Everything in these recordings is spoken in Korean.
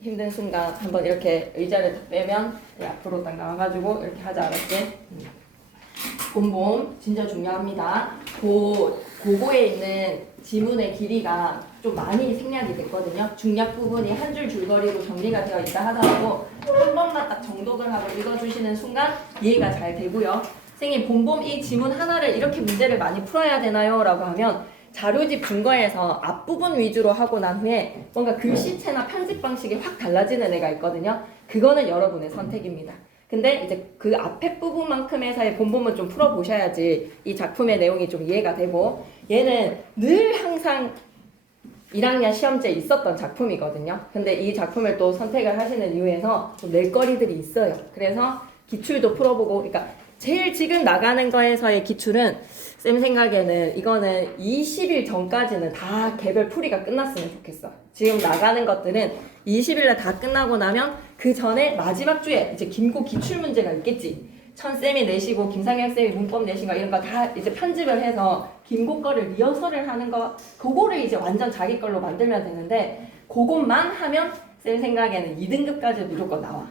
힘든 순간 한번 이렇게 의자를 딱 빼면 앞으로 딱 나와가지고 이렇게 하자, 알았지? 봄봄 진짜 중요합니다. 고거에 있는 지문의 길이가 좀 많이 생략이 됐거든요. 중략 부분이 한 줄 줄거리로 정리가 되어 있다 하더라도 한 번만 딱 정독을 하고 읽어주시는 순간 이해가 잘 되고요. 선생님 봄봄 이 지문 하나를 이렇게 문제를 많이 풀어야 되나요? 라고 하면 자료집 준거에서 앞부분 위주로 하고 난 후에 뭔가 글씨체나 편집 방식이 확 달라지는 애가 있거든요. 그거는 여러분의 선택입니다. 근데 이제 그 앞에 부분만큼에서의 본본은 좀 풀어보셔야지 이 작품의 내용이 좀 이해가 되고, 얘는 늘 항상 1학년 시험지에 있었던 작품이거든요. 근데 이 작품을 또 선택을 하시는 이유에서 좀 낼거리들이 있어요. 그래서 기출도 풀어보고, 그러니까 제일 지금 나가는 거에서의 기출은 쌤 생각에는 이거는 20일 전까지는 다 개별 풀이가 끝났으면 좋겠어. 지금 나가는 것들은 20일날 다 끝나고 나면 그 전에 마지막 주에 이제 김고 기출 문제가 있겠지. 천쌤이 내시고 김상혁 쌤이 문법 내신 거 이런 거 다 이제 편집을 해서 김고 거를 리허설을 하는 거, 그거를 이제 완전 자기 걸로 만들면 되는데, 그것만 하면 쌤 생각에는 2등급까지 무조건 나와.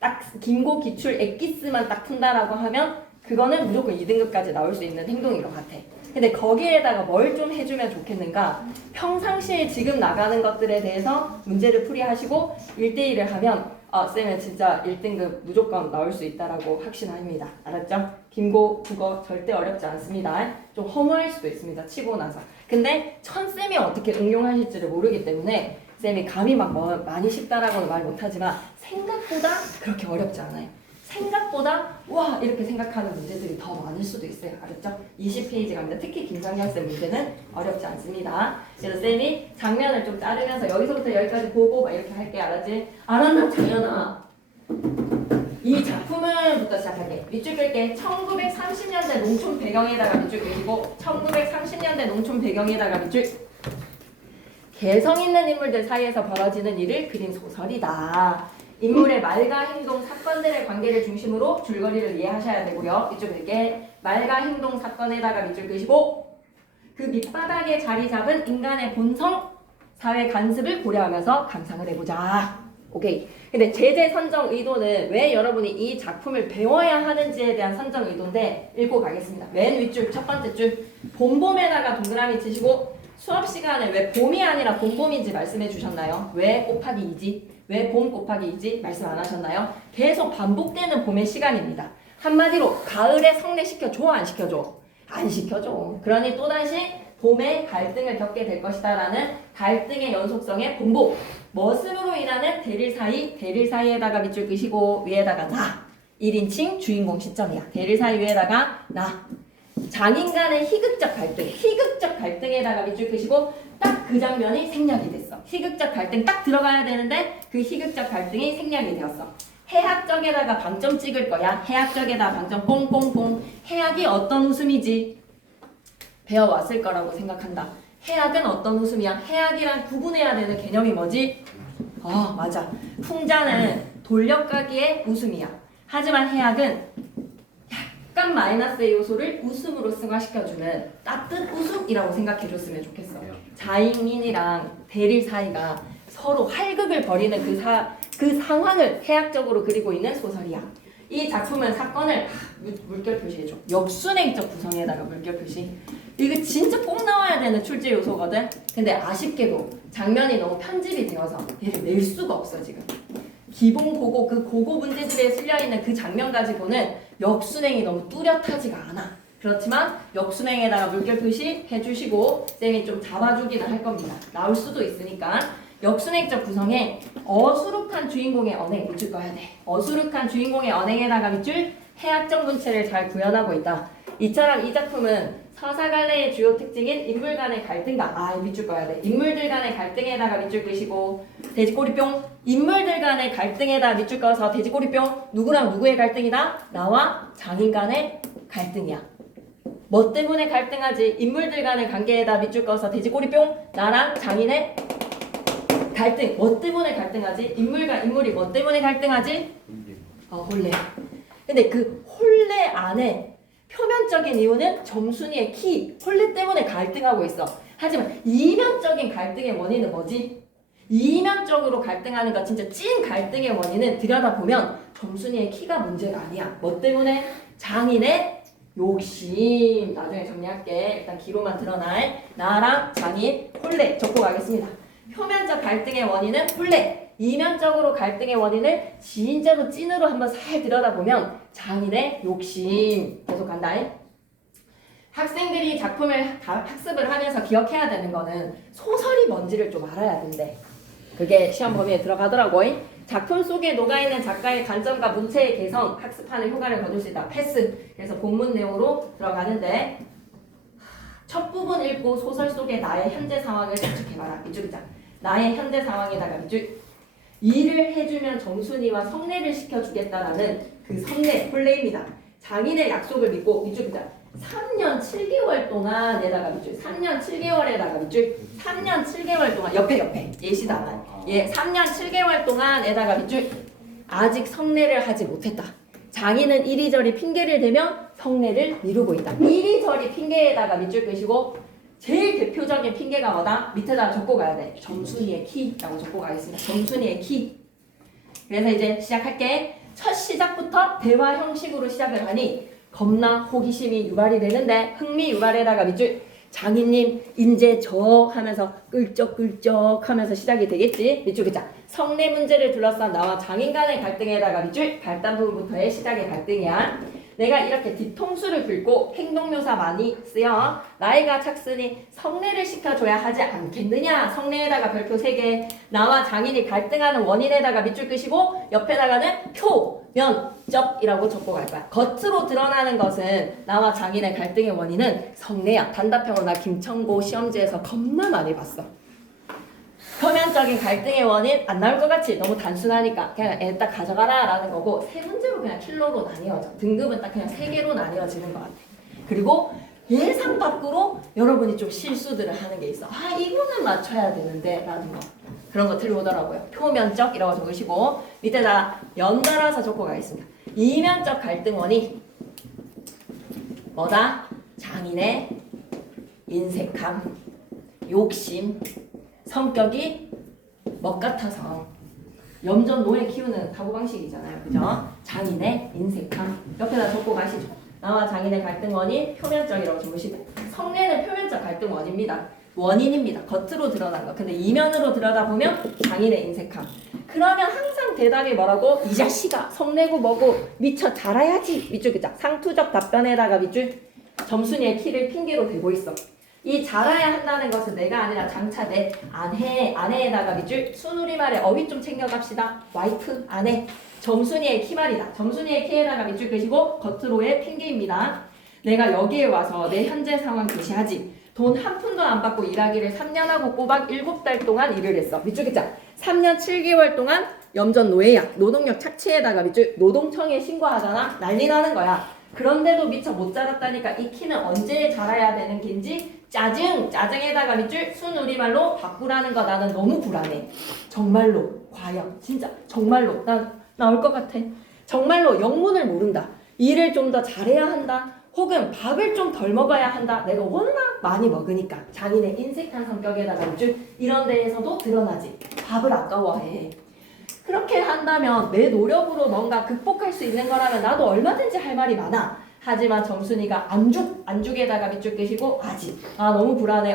딱 김고 기출 엑기스만 딱 푼다라고 하면 그거는 무조건 2등급까지 나올 수 있는 행동인 것 같아. 근데 거기에다가 뭘 좀 해주면 좋겠는가? 평상시에 지금 나가는 것들에 대해서 문제를 풀이하시고 1대1을 하면 쌤은 진짜 1등급 무조건 나올 수 있다라고 확신합니다. 알았죠? 김고 국어 절대 어렵지 않습니다. 좀 허무할 수도 있습니다. 치고 나서. 근데 천쌤이 어떻게 응용하실지를 모르기 때문에 쌤이 감이 막 많이 쉽다라고는 말 못하지만 생각보다 그렇게 어렵지 않아요. 생각보다 와 이렇게 생각하는 문제들이 더 많을 수도 있어요. 알았죠? 20페이지 갑니다. 특히 김상현 쌤 문제는 어렵지 않습니다. 그래서 쌤이 장면을 좀 자르면서 여기서부터 여기까지 보고 막 이렇게 할게. 알았지? 알았나? 장현아. 이 작품은부터 시작할게. 밑줄 끌게. 1930년대 농촌 배경에다가 밑줄 그리고 1930년대 농촌 배경에다가 밑줄. 개성 있는 인물들 사이에서 벌어지는 일을 그린 소설이다. 인물의 말과 행동, 사건들의 관계를 중심으로 줄거리를 이해하셔야 되고요. 밑줄 그릴게. 말과 행동, 사건에다가 밑줄 그시고 그 밑바닥에 자리 잡은 인간의 본성, 사회 간섭을 고려하면서 감상을 해보자. 오케이. 근데 제재 선정 의도는 왜 여러분이 이 작품을 배워야 하는지에 대한 선정 의도인데 읽고 가겠습니다. 맨 윗줄 첫 번째 줄 봄봄에다가 동그라미 치시고 수업 시간에 왜 봄이 아니라 봄봄인지 말씀해 주셨나요? 왜 곱하기 2지? 왜 봄 곱하기 2지? 말씀 안 하셨나요? 계속 반복되는 봄의 시간입니다. 한마디로 가을에 성례시켜줘? 안 시켜줘? 안 시켜줘. 그러니 또다시 봄에 갈등을 겪게 될 것이다 라는 갈등의 연속성의 본복. 머슴으로 인하는 대릴 사이에다가 밑줄 그시고 위에다가 나. 1인칭 주인공 시점이야. 대릴 사이 위에다가 나. 장인 간의 희극적 갈등에다가 밑줄 그시고 딱 그 장면이 생략이 됐어. 희극적 갈등 딱 들어가야 되는데 그 희극적 갈등이 생략이 되었어. 해학적에다가 방점 찍을 거야. 해학적에다 방점 뽕뽕뽕. 해학이 어떤 웃음이지? 배워왔을 거라고 생각한다. 해학은 어떤 웃음이야? 해학이랑 구분해야 되는 개념이 뭐지? 맞아. 풍자는 돌려가기의 웃음이야. 하지만 해학은 약간 마이너스의 요소를 웃음으로 승화시켜주는 따뜻 웃음이라고 생각해줬으면 좋겠어. 자인인이랑 대릴 사이가 서로 활극을 벌이는 그 상황을 해학적으로 그리고 있는 소설이야. 이 작품은 사건을 물결 표시해줘. 역순행적 구성에다가 물결 표시. 이거 진짜 꼭 나와야 되는 출제 요소거든. 근데 아쉽게도 장면이 너무 편집이 되어서 얘를 낼 수가 없어 지금. 기본 고고 그 고고 문제집에 실려있는 그 장면 가지고는 역순행이 너무 뚜렷하지가 않아. 그렇지만 역순행에다가 물결 표시 해주시고 쌤이 좀 잡아주기는 할 겁니다. 나올 수도 있으니까. 역순행적 구성에 어수룩한 주인공의 언행 밑줄 꺼야 돼. 어수룩한 주인공의 언행에다가 밑줄 해학적 문체를 잘 구현하고 있다. 이처럼 이 작품은 서사갈래의 주요 특징인 인물 간의 갈등과 밑줄 꺼야 돼. 인물들 간의 갈등에다가 밑줄 끄시고 돼지꼬리뿅. 인물들 간의 갈등에다 밑줄 꺼서 돼지꼬리뿅. 누구랑 누구의 갈등이다? 나와 장인 간의 갈등이야. 뭐 때문에 갈등하지? 인물들 간의 관계에다 밑줄 꺼서 돼지꼬리뿅. 나랑 장인의 갈등. 뭐 때문에 갈등하지? 인물과 인물이 뭐 때문에 갈등하지? 혼례. 근데 그 혼례 안에 표면적인 이유는 점순이의 키, 혼례 때문에 갈등하고 있어. 하지만 이면적인 갈등의 원인은 뭐지? 이면적으로 갈등하는 거 진짜 찐 갈등의 원인은 들여다보면 점순이의 키가 문제가 아니야. 뭐 때문에? 장인의 욕심. 나중에 정리할게. 일단 기로만 드러날 나랑 장인 혼례 적고 가겠습니다. 표면적 갈등의 원인은 혼례. 이면적으로 갈등의 원인을 진짜로 찐으로 한번 살 들여다보면 장인의 욕심. 계속 간다. 학생들이 작품을 학습을 하면서 기억해야 되는 거는 소설이 뭔지를 좀 알아야 된대. 그게 시험 범위에 들어가더라고. 작품 속에 녹아있는 작가의 관점과 문체의 개성, 학습하는 효과를 거둘 수 있다. 패스. 그래서 본문 내용으로 들어가는데 첫 부분 읽고 소설 속의 나의 현재 상황을 추측해봐라. 이쪽이자. 나의 현재 상황에다가 이쪽. 일을 해주면 정순이와 성례를 시켜주겠다라는 그 성례, 혼례입니다. 장인의 약속을 믿고 이쪽이자. 3년 7개월 동안에다가 밑줄 3년 7개월에다가 밑줄 3년 7개월 동안 옆에 예시다. 예, 3년 7개월 동안에다가 밑줄 아직 성례를 하지 못했다. 장인은 이리저리 핑계를 대며 성례를 미루고 있다. 이리저리 핑계에다가 밑줄 끄시고 제일 대표적인 핑계가 뭐다? 밑에다가 적고 가야 돼. 점순이의 키라고 적고 가겠습니다. 점순이의 키. 그래서 이제 시작할게. 첫 시작부터 대화 형식으로 시작을 하니 겁나 호기심이 유발이 되는데 흥미 유발에다가 밑줄 장인님 인제 저 하면서 끌쩍끌쩍 하면서 시작이 되겠지. 밑줄 그자 성내 문제를 둘러싼 나와 장인 간의 갈등에다가 밑줄 발단 부분부터의 시작의 갈등이야. 내가 이렇게 뒤통수를 긁고 행동묘사 많이 쓰여 나이가 찼으니 성례를 시켜줘야 하지 않겠느냐. 성례에다가 별표 3개. 나와 장인이 갈등하는 원인에다가 밑줄 끄시고 옆에다가는 표면적이라고 적고 갈 거야. 겉으로 드러나는 것은 나와 장인의 갈등의 원인은 성례야. 단답형으로 나 김천고 시험지에서 겁나 많이 봤어. 표면적인 갈등의 원인 안 나올 것 같지? 너무 단순하니까 그냥 애 딱 가져가라 라는 거고 세 문제로 그냥 킬로로 나뉘어져. 등급은 딱 그냥 3개로 나뉘어지는 것 같아. 그리고 예상 밖으로 여러분이 좀 실수들을 하는 게 있어. 아 이거는 맞춰야 되는데 라는 거. 그런 거 들어오더라고요. 표면적이라고 적으시고 밑에다 연달아서 적고 가겠습니다. 이면적 갈등 원인 뭐다? 장인의 인색함, 욕심, 성격이 먹 같아서 염전 노예 키우는 사고방식이잖아요. 그죠? 장인의 인색함 옆에다 적고 가시죠. 나와 장인의 갈등 원인 표면적이라고 적으시고 성례는 표면적 갈등 원인입니다. 겉으로 드러난 거. 근데 이면으로 들여다보면 장인의 인색함. 그러면 항상 대답이 뭐라고? 이 자식아 성내고 뭐고 미처 자라야지. 밑줄 그자 상투적 답변에다가 밑줄 점순이의 키를 핑계로 대고 있어. 이 자라야 한다는 것은 내가 아니라 장차 내 아내에다가 밑줄 순우리말의 어휘 좀 챙겨갑시다. 와이프, 아내. 점순이의 키 말이다. 점순이의 키에다가 밑줄 끄시고 겉으로의 핑계입니다. 내가 여기에 와서 내 현재 상황 게시하지. 돈 한 푼도 안 받고 일하기를 3년하고 꼬박 7달 동안 일을 했어. 밑줄 끄자. 3년 7개월 동안 염전 노예야. 노동력 착취에다가 밑줄 노동청에 신고하잖아. 난리 나는 거야. 그런데도 미처 못 자랐다니까 이 키는 언제 자라야 되는 겐지 짜증에다가 밑줄 순우리말로 바꾸라는 거. 나는 너무 불안해. 정말로 과연 진짜 정말로 난 나올 것 같아. 정말로 영문을 모른다. 일을 좀 더 잘해야 한다. 혹은 밥을 좀 덜 먹어야 한다. 내가 워낙 많이 먹으니까. 장인의 인색한 성격에다가 밑줄 이런 데에서도 드러나지. 밥을 아까워해. 그렇게 한다면 내 노력으로 뭔가 극복할 수 있는 거라면 나도 얼마든지 할 말이 많아. 하지만 점순이가 안죽에다가 밑줄 끄시고 아직 너무 불안해.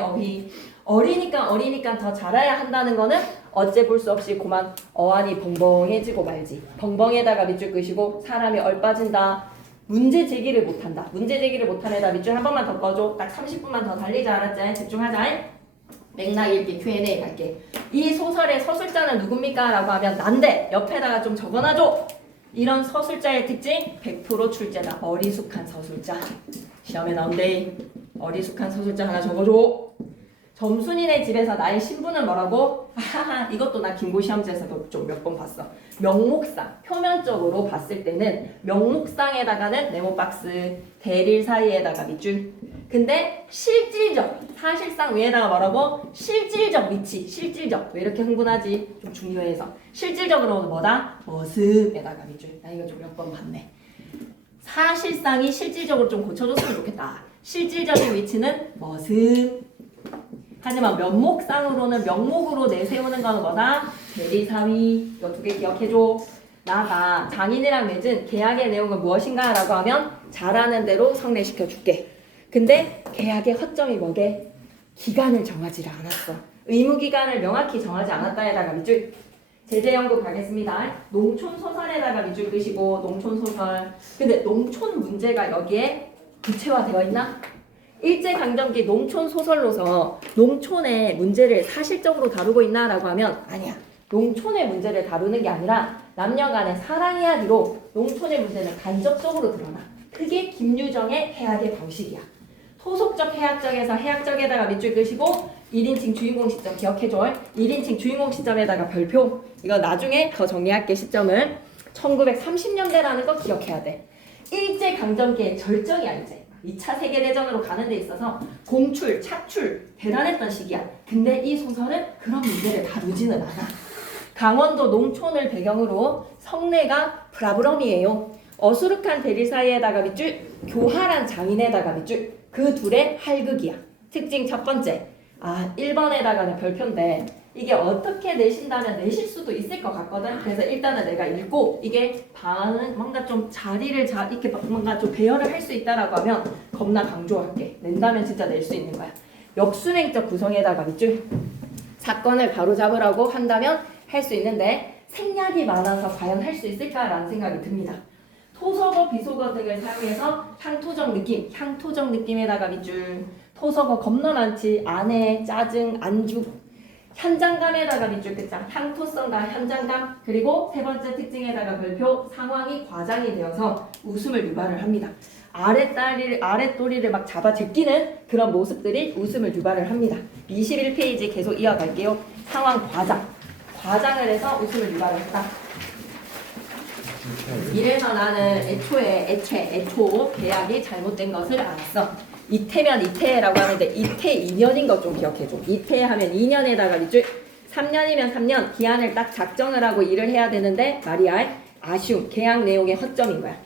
어리니까 더 잘해야 한다는 거는 어째 볼 수 없이 고만 어안이 벙벙해지고 말지. 벙벙에다가 밑줄 끄시고 사람이 얼빠진다. 문제 제기를 못한다. 문제 제기를 못한 애다 밑줄 한 번만 더 꺼줘. 딱 30분만 더 달리자. 알았지? 집중하자. 맥락 읽기 Q&A 갈게. 이 소설의 서술자는 누굽니까? 라고 하면 난데 옆에다가 좀 적어놔줘. 이런 서술자의 특징 100% 출제다. 어리숙한 서술자. 시험에 나온대. 어리숙한 서술자 하나 적어줘. 점순이네 집에서 나의 신분은 뭐라고? 하하 이것도 나 김고 시험지에서도 좀 몇 번 봤어. 명목상 표면적으로 봤을 때는 명목상에다가는 네모박스 대릴 사이에다가 밑줄. 근데 실질적 사실상 위에다가 뭐라고? 실질적 위치. 실질적 왜 이렇게 흥분하지? 좀 중요해서 실질적으로는 뭐다? 머슴에다가 밑줄. 나 이거 좀 몇 번 봤네. 사실상이 실질적으로 좀 고쳐줬으면 좋겠다. 실질적인 위치는 머슴. 하지만 면목상으로는 명목으로 내세우는 거는 뭐다? 대리사위. 이거 두 개 기억해줘. 나가 장인이랑 맺은 계약의 내용은 무엇인가? 라고 하면 잘하는 대로 성례시켜 줄게. 근데 계약의 허점이 뭐게? 기간을 정하지를 않았어. 의무기간을 명확히 정하지 않았다에다가 밑줄 제재연구 가겠습니다. 농촌소설에다가 밑줄 끄시고 농촌소설. 근데 농촌 문제가 여기에 구체화되어 있나? 일제강점기 농촌소설로서 농촌의 문제를 사실적으로 다루고 있나라고 하면 아니야. 농촌의 문제를 다루는 게 아니라 남녀 간의 사랑 이야기로 농촌의 문제는 간접적으로 드러나. 그게 김유정의 해악의 방식이야. 토속적 해악적에서 해악적에다가 밑줄 끄시고 1인칭 주인공 시점 기억해줘. 1인칭 주인공 시점에다가 별표. 이거 나중에 더 정리할게. 시점을 1930년대라는 거 기억해야 돼. 일제강점기의 절정이야. 이제 2차 세계대전으로 가는 데 있어서 공출, 착출 대단했던 시기야. 근데 이 소설은 그런 문제를 다루지는 않아. 강원도 농촌을 배경으로 성내가 브라브럼이에요. 어수룩한 대리 사이에다가 밑줄, 교활한 장인에다가 밑줄. 그 둘의 할극이야. 특징 첫 번째. 1번에다가는 별표인데 이게 어떻게 내신다면 내실 수도 있을 것 같거든. 그래서 일단은 내가 읽고 이게 뭔가 좀 자리를 이렇게 뭔가 좀 배열을 할 수 있다라고 하면 겁나 강조할게. 낸다면 진짜 낼 수 있는 거야. 역순행적 구성에다가 밑줄. 사건을 바로잡으라고 한다면 할 수 있는데 생략이 많아서 과연 할 수 있을까라는 생각이 듭니다. 토속어, 비속어 등을 사용해서 향토적 느낌에다가 밑줄. 토속어 겁나 많지. 안해, 짜증, 안죽. 현장감에다가 밑줄 끝자. 향토성과 현장감. 그리고 세 번째 특징에다가 별표. 상황이 과장이 되어서 웃음을 유발을 합니다. 아랫도리를 막 잡아 제끼는 그런 모습들이 웃음을 유발을 합니다. 21페이지 계속 이어갈게요. 상황 과장. 과장을 해서 웃음을 유발을 했다. 이래서 나는 애초 계약이 잘못된 것을 알았어. 이태면 이태라고 하는데 이태 2년인 것 좀 기억해줘. 이태 하면 2년에다가 밑줄 3년이면 3년 기한을 딱 작정을 하고 일을 해야 되는데 말이야. 아쉬움, 계약 내용의 허점인 거야.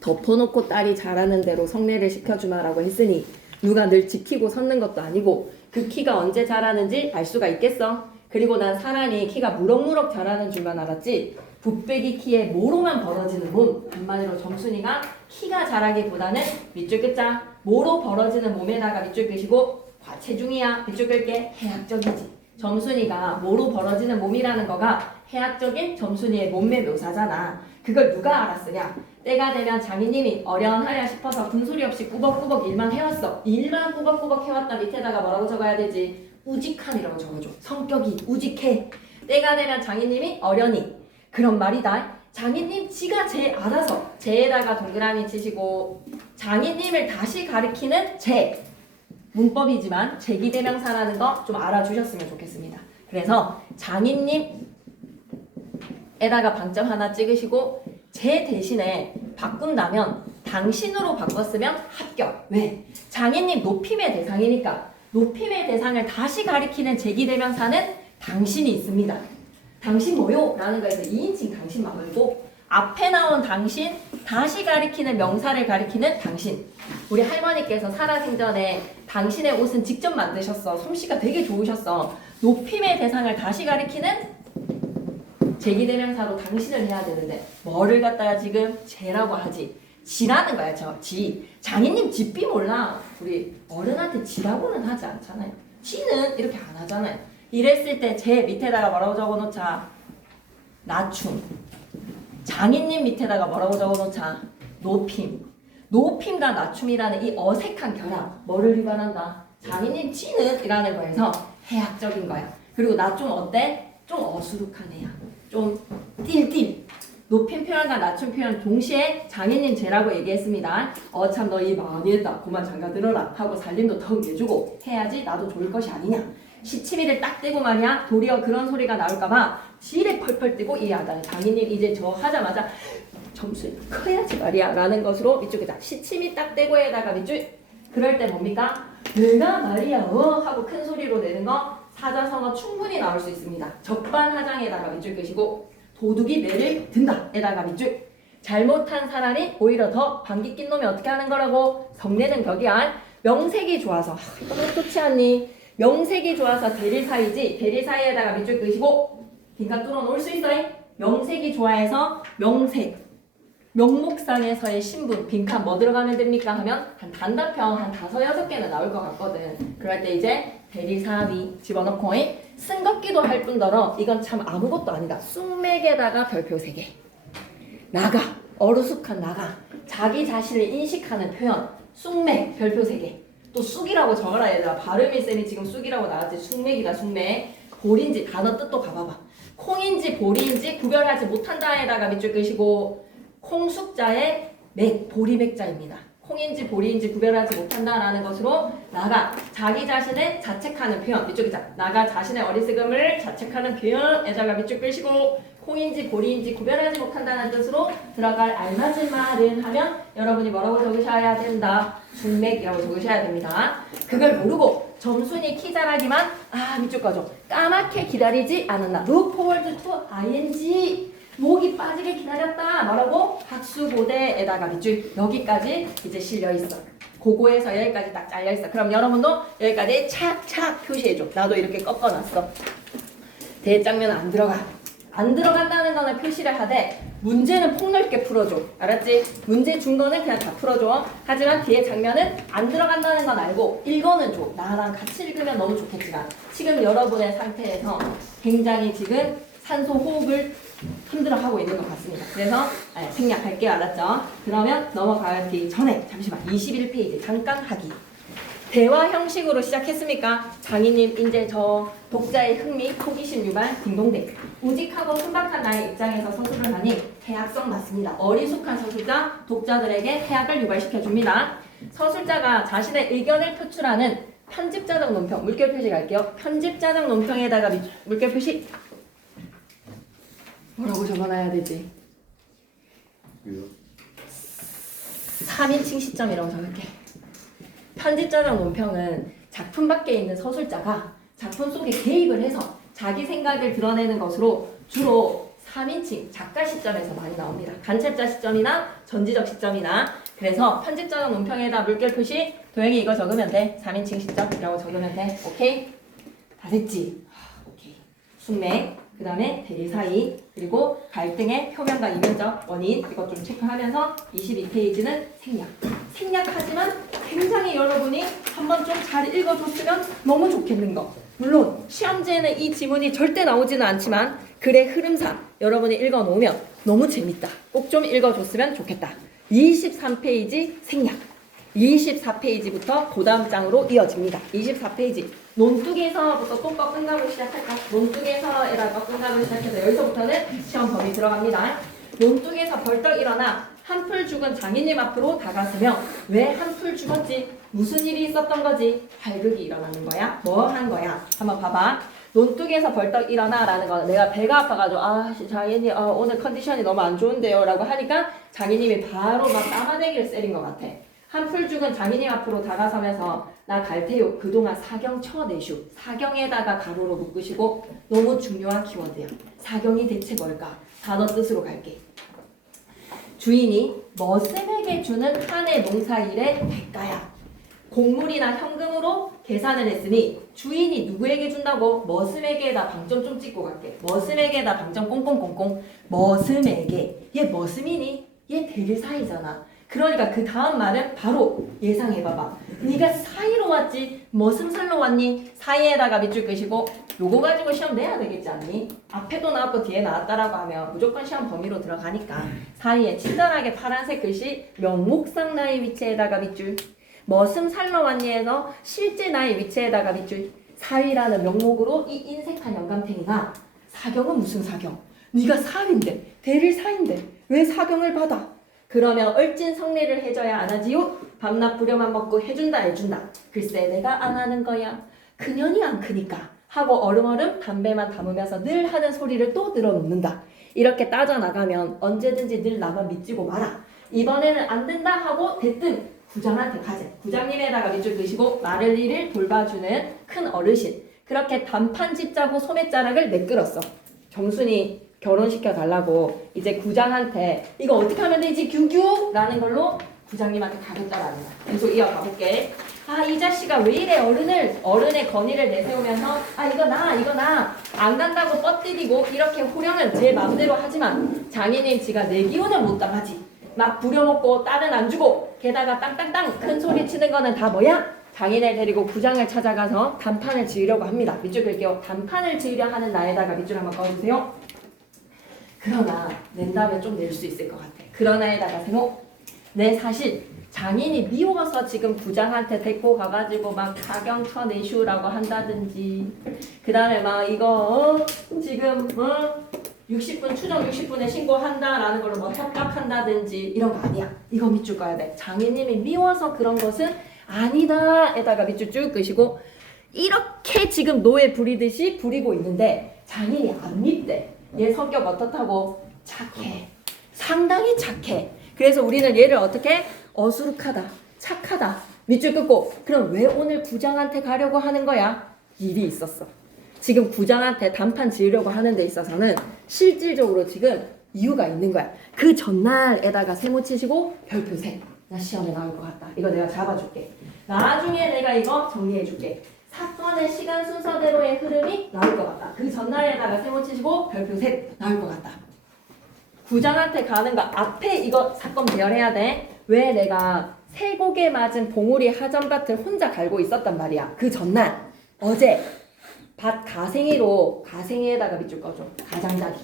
덮어놓고 딸이 잘하는 대로 성례를 시켜주마라고 했으니 누가 늘 지키고 섰는 것도 아니고 그 키가 언제 자라는지 알 수가 있겠어. 그리고 난 사람이 키가 무럭무럭 자라는 줄만 알았지 붓배기 키에 모로만 벌어지는 몸. 한마디로 점순이가 키가 자라기보다는 밑줄 끝자 모로 벌어지는 몸에다가 밑줄 끄시고 과체중이야. 밑줄 끌게. 해학적이지. 점순이가 모로 벌어지는 몸이라는 거가 해학적인 점순이의 몸매 묘사잖아. 그걸 누가 알았으냐. 때가 되면 장인님이 어련하랴 싶어서 군소리 없이 꾸벅꾸벅 일만 해왔어. 일만 꾸벅꾸벅 해왔다. 밑에다가 뭐라고 적어야 되지? 우직한이라고 적어줘. 성격이 우직해. 때가 되면 장인님이 어련히. 그런 말이다. 장인님 지가 제 알아서 제에다가 동그라미 치시고 장인님을 다시 가리키는 제. 문법이지만 제기대명사라는 거 좀 알아주셨으면 좋겠습니다. 그래서 장인님에다가 방점 하나 찍으시고 제 대신에 바꾼다면 당신으로 바꿨으면 합격. 왜? 장인님 높임의 대상이니까 높임의 대상을 다시 가리키는 제기대명사는 당신이 있습니다. 당신 뭐요? 라는 거에서 2인칭 당신 말고 앞에 나온 당신, 다시 가리키는 명사를 가리키는 당신. 우리 할머니께서 살아생전에 당신의 옷은 직접 만드셨어. 솜씨가 되게 좋으셨어. 높임의 대상을 다시 가리키는 제기대명사로 당신을 해야 되는데 뭐를 갖다가 지금 제라고 하지? 지라는 거야. 지. 장인님 집비 몰라. 우리 어른한테 지라고는 하지 않잖아요. 지는 이렇게 안 하잖아요. 이랬을 때 제 밑에다가 뭐라고 적어놓자? 낮춤. 장인님 밑에다가 뭐라고 적어놓자? 높임. 높임과 낮춤이라는 이 어색한 결합. 뭐를 유발한다? 장인님 지는 이라는 거에서 해학적인 거야. 그리고 나 좀 어때? 좀 어수룩한 애야. 좀 띨띨. 높임 표현과 낮춤 표현 동시에 장인님 제라고 얘기했습니다. 참 너 일 많이 했다. 그만 장가 들어라 하고 살림도 더 내주고 해야지 나도 좋을 것이 아니냐. 시치미를 딱 떼고 말이야. 도리어 그런 소리가 나올까봐 지레 펄펄 뛰고 이해하다. 장인님 이제 저 하자마자 점수 커야지 말이야 라는 것으로 밑줄에다 시치미 딱 떼고에다가 밑줄. 그럴 때 뭡니까? 내가 말이야 하고 큰 소리로 내는 거 사자성어 충분히 나올 수 있습니다. 적반하장에다가 밑줄 끄시고 도둑이 매를 든다 에다가 밑줄. 잘못한 사람이 오히려 더 방귀 낀 놈이 어떻게 하는 거라고? 성내는 격이야. 명색이 좋아서 이거 왜 좋지 않니? 명색이 좋아서 대리 사이지. 대리 사이에다가 밑줄 그시고 빈칸 뚫어 놓을 수 있어요. 명색이 좋아해서 명색. 명목상에서의 신분, 빈칸 뭐 들어가면 됩니까? 하면 한 단답형 한 5-6개는 나올 것 같거든. 그럴 때 이제 대리사위 집어넣고 쓴 걷기도 할 뿐더러 이건 참 아무것도 아니다. 쑥맥에다가 별표 3개. 나가, 어루숙한 나가. 자기 자신을 인식하는 표현. 쑥맥, 별표 3개. 또 쑥이라고 적어라 얘들아. 발음이 쌤이 지금 쑥이라고 나왔지. 쑥맥이다 쑥맥. 볼인지 단어 뜻도 가봐봐. 콩인지 보리인지 구별하지 못한다에다가 밑줄 끄시고 콩숙자의 맥, 보리맥자입니다. 콩인지 보리인지 구별하지 못한다라는 것으로 나가 자기 자신을 자책하는 표현 밑줄 끄자. 나가 자신의 어리석음을 자책하는 표현에다가 밑줄 끄시고 콩인지 보리인지 구별하지 못한다는 뜻으로 들어갈 알맞은 말은 하면 여러분이 뭐라고 적으셔야 된다. 숙맥이라고 적으셔야 됩니다. 그걸 모르고 점순이 키 잘하기만 밑줄 꺼줘. 까맣게 기다리지 않았나. Look forward to ing. 목이 빠지게 기다렸다. 뭐라고? 학수고대에다가 밑줄 여기까지 이제 실려있어. 고고에서 여기까지 딱 잘려있어. 그럼 여러분도 여기까지 착착 표시해줘. 나도 이렇게 꺾어놨어. 대장면 안 들어가. 안 들어간다는 거는 표시를 하되 문제는 폭넓게 풀어줘. 알았지? 문제 준 거는 그냥 다 풀어줘. 하지만 뒤에 장면은 안 들어간다는 건 알고 읽어는 줘. 나랑 같이 읽으면 너무 좋겠지만 지금 여러분의 상태에서 굉장히 지금 산소 호흡을 힘들어 하고 있는 것 같습니다. 그래서 생략할게요. 알았죠? 그러면 넘어가기 전에 잠시만 21페이지 잠깐 하기. 대화 형식으로 시작했습니까? 장희님 이제 저 독자의 흥미, 호기심 유발, 딩동댕. 우직하고 순박한 나의 입장에서 서술을 하니 해학성 맞습니다. 어리숙한 서술자, 독자들에게 해학을 유발시켜줍니다. 서술자가 자신의 의견을 표출하는 편집자적 논평, 물결 표시 갈게요. 편집자적 논평에다가 물결 표시 뭐라고 적어놔야 되지? 3인칭 시점이라고 적을게. 편집자적 논평은 작품 밖에 있는 서술자가 작품 속에 개입을 해서 자기 생각을 드러내는 것으로 주로 3인칭 작가 시점에서 많이 나옵니다. 관찰자 시점이나 전지적 시점이나. 그래서 편집자적 논평에다 물결 표시 도영이 이거 적으면 돼. 3인칭 시점이라고 적으면 돼. 오케이? 다 됐지? 오케이. 숙맥, 그 다음에 대리 사이, 그리고 갈등의 표면과 이면적 원인 이것 좀 체크하면서 22페이지는 생략. 생략하지만 굉장히 여러분이 한번 좀 잘 읽어줬으면 너무 좋겠는 거. 물론 시험지에는 이 지문이 절대 나오지는 않지만 글의 흐름상 여러분이 읽어놓으면 너무 재밌다. 꼭 좀 읽어줬으면 좋겠다. 23페이지 생략. 24페이지부터 그 다음 장으로 이어집니다. 24페이지 논뚝에서부터 또 꺾은각으로 시작할까? 논뚝에서에다 꺾은각으로 시작해서 여기서부터는 시험 범위 들어갑니다. 논뚝에서 벌떡 일어나 한풀 죽은 장인님 앞으로 다가서며 왜 한풀 죽었지? 무슨 일이 있었던 거지? 발극이 일어나는 거야? 뭐 한 거야? 한번 봐봐. 논뚝에서 벌떡 일어나 라는 거는 내가 배가 아파가지고 장인님 오늘 컨디션이 너무 안 좋은데요 라고 하니까 장인님이 바로 막 까마대기를 때린 것 같아. 한풀 죽은 장인님 앞으로 다가서면서 나 갈테요. 그동안 사경 쳐내슈. 사경에다가 가로로 묶으시고 너무 중요한 키워드야. 사경이 대체 뭘까? 단어 뜻으로 갈게. 주인이 머슴에게 주는 한 해 농사일의 대가야. 곡물이나 현금으로 계산을 했으니 주인이 누구에게 준다고? 머슴에게다 방점 좀 찍고 갈게. 머슴에게다 방점 꽁꽁꽁꽁. 머슴에게. 얘 머슴이니? 얘 대리사이잖아. 그러니까 그 다음 말은 바로 예상해봐봐. 네가 사이로 왔지 머슴살로 왔니? 사이에다가 밑줄 끄시고 요거 가지고 시험 내야 되겠지 않니? 앞에도 나왔고 뒤에 나왔다라고 하면 무조건 시험 범위로 들어가니까 사이에 친절하게 파란색 글씨 명목상 나의 위치에다가 밑줄. 머슴살로 왔니에서 실제 나의 위치에다가 밑줄. 사위라는 명목으로 이 인색한 영감탱이가 사경은 무슨 사경? 네가 사위인데 대리사인데 왜 사경을 받아? 그러면 얼찐 성례를 해줘야 안 하지요? 밤낮 부려만 먹고 해준다. 글쎄 내가 안 하는 거야. 그년이 안 크니까 하고 얼음얼음 담배만 담으면서 늘 하는 소리를 또 늘어놓는다. 이렇게 따져나가면 언제든지 늘 나만 믿지고 마라. 이번에는 안 된다 하고 대뜸 구장한테 가재. 구장님에다가 밑줄 그시고 말을 일을 돌봐주는 큰 어르신. 그렇게 단판 짓자고 소매자락을 내끌었어. 정순이 결혼시켜 달라고 이제 구장한테 이거 어떻게 하면 되지 규규? 라는 걸로 부장님한테 가겠다라는 거야. 계속 이어가 볼게. 아, 이 자식아 왜 이래? 어른의 건의를 내세우면서 이거 나 안 간다고 뻗디디고 이렇게 호령은 제 맘대로 하지만 장인인 지가 내 기운은 못 당하지. 막 부려먹고 딸은 안 주고 게다가 땅땅땅 큰 소리 치는 거는 다 뭐야? 장인을 데리고 부장을 찾아가서 단판을 지으려고 합니다. 밑줄 글게요. 단판을 지으려 하는 나에다가 밑줄 한번 꺼주세요. 그러나 낸다면 좀 낼 수 있을 것 같아. 그러나에다가 세모. 내 사실 장인이 미워서 지금 부장한테 데리고 가가지고 막 가경 쳐내슈라고 한다든지 그 다음에 막 이거 지금 60분 추정 60분에 신고한다라는 걸로 뭐 협박한다든지 이런 거 아니야. 이거 밑줄 꺼야 돼. 장인님이 미워서 그런 것은 아니다 에다가 밑줄 쭉 끄시고 이렇게 지금 노에 부리듯이 부리고 있는데 장인이 안 밉대. 얘 성격 어떻다고? 착해. 상당히 착해. 그래서 우리는 얘를 어떻게? 어수룩하다, 착하다, 밑줄 긋고 그럼 왜 오늘 부장한테 가려고 하는 거야? 일이 있었어. 지금 부장한테 단판 지으려고 하는 데 있어서는 실질적으로 지금 이유가 있는 거야. 그 전날에다가 세모 치시고 별표 셋. 나 시험에 나올 것 같다. 이거 내가 잡아줄게. 나중에 내가 이거 정리해줄게. 사건의 시간 순서대로의 흐름이 나올 것 같다. 그 전날에다가 세모 치시고 별표 셋 나올 것 같다. 부장한테 가는 거 앞에 이거 사건 배열해야 돼. 왜 내가 쇠고개 맞은 봉우리 하전밭을 혼자 갈고 있었단 말이야. 그 전날 어제 밭 가생이에다가 밑줄 꺼줘. 가장자리.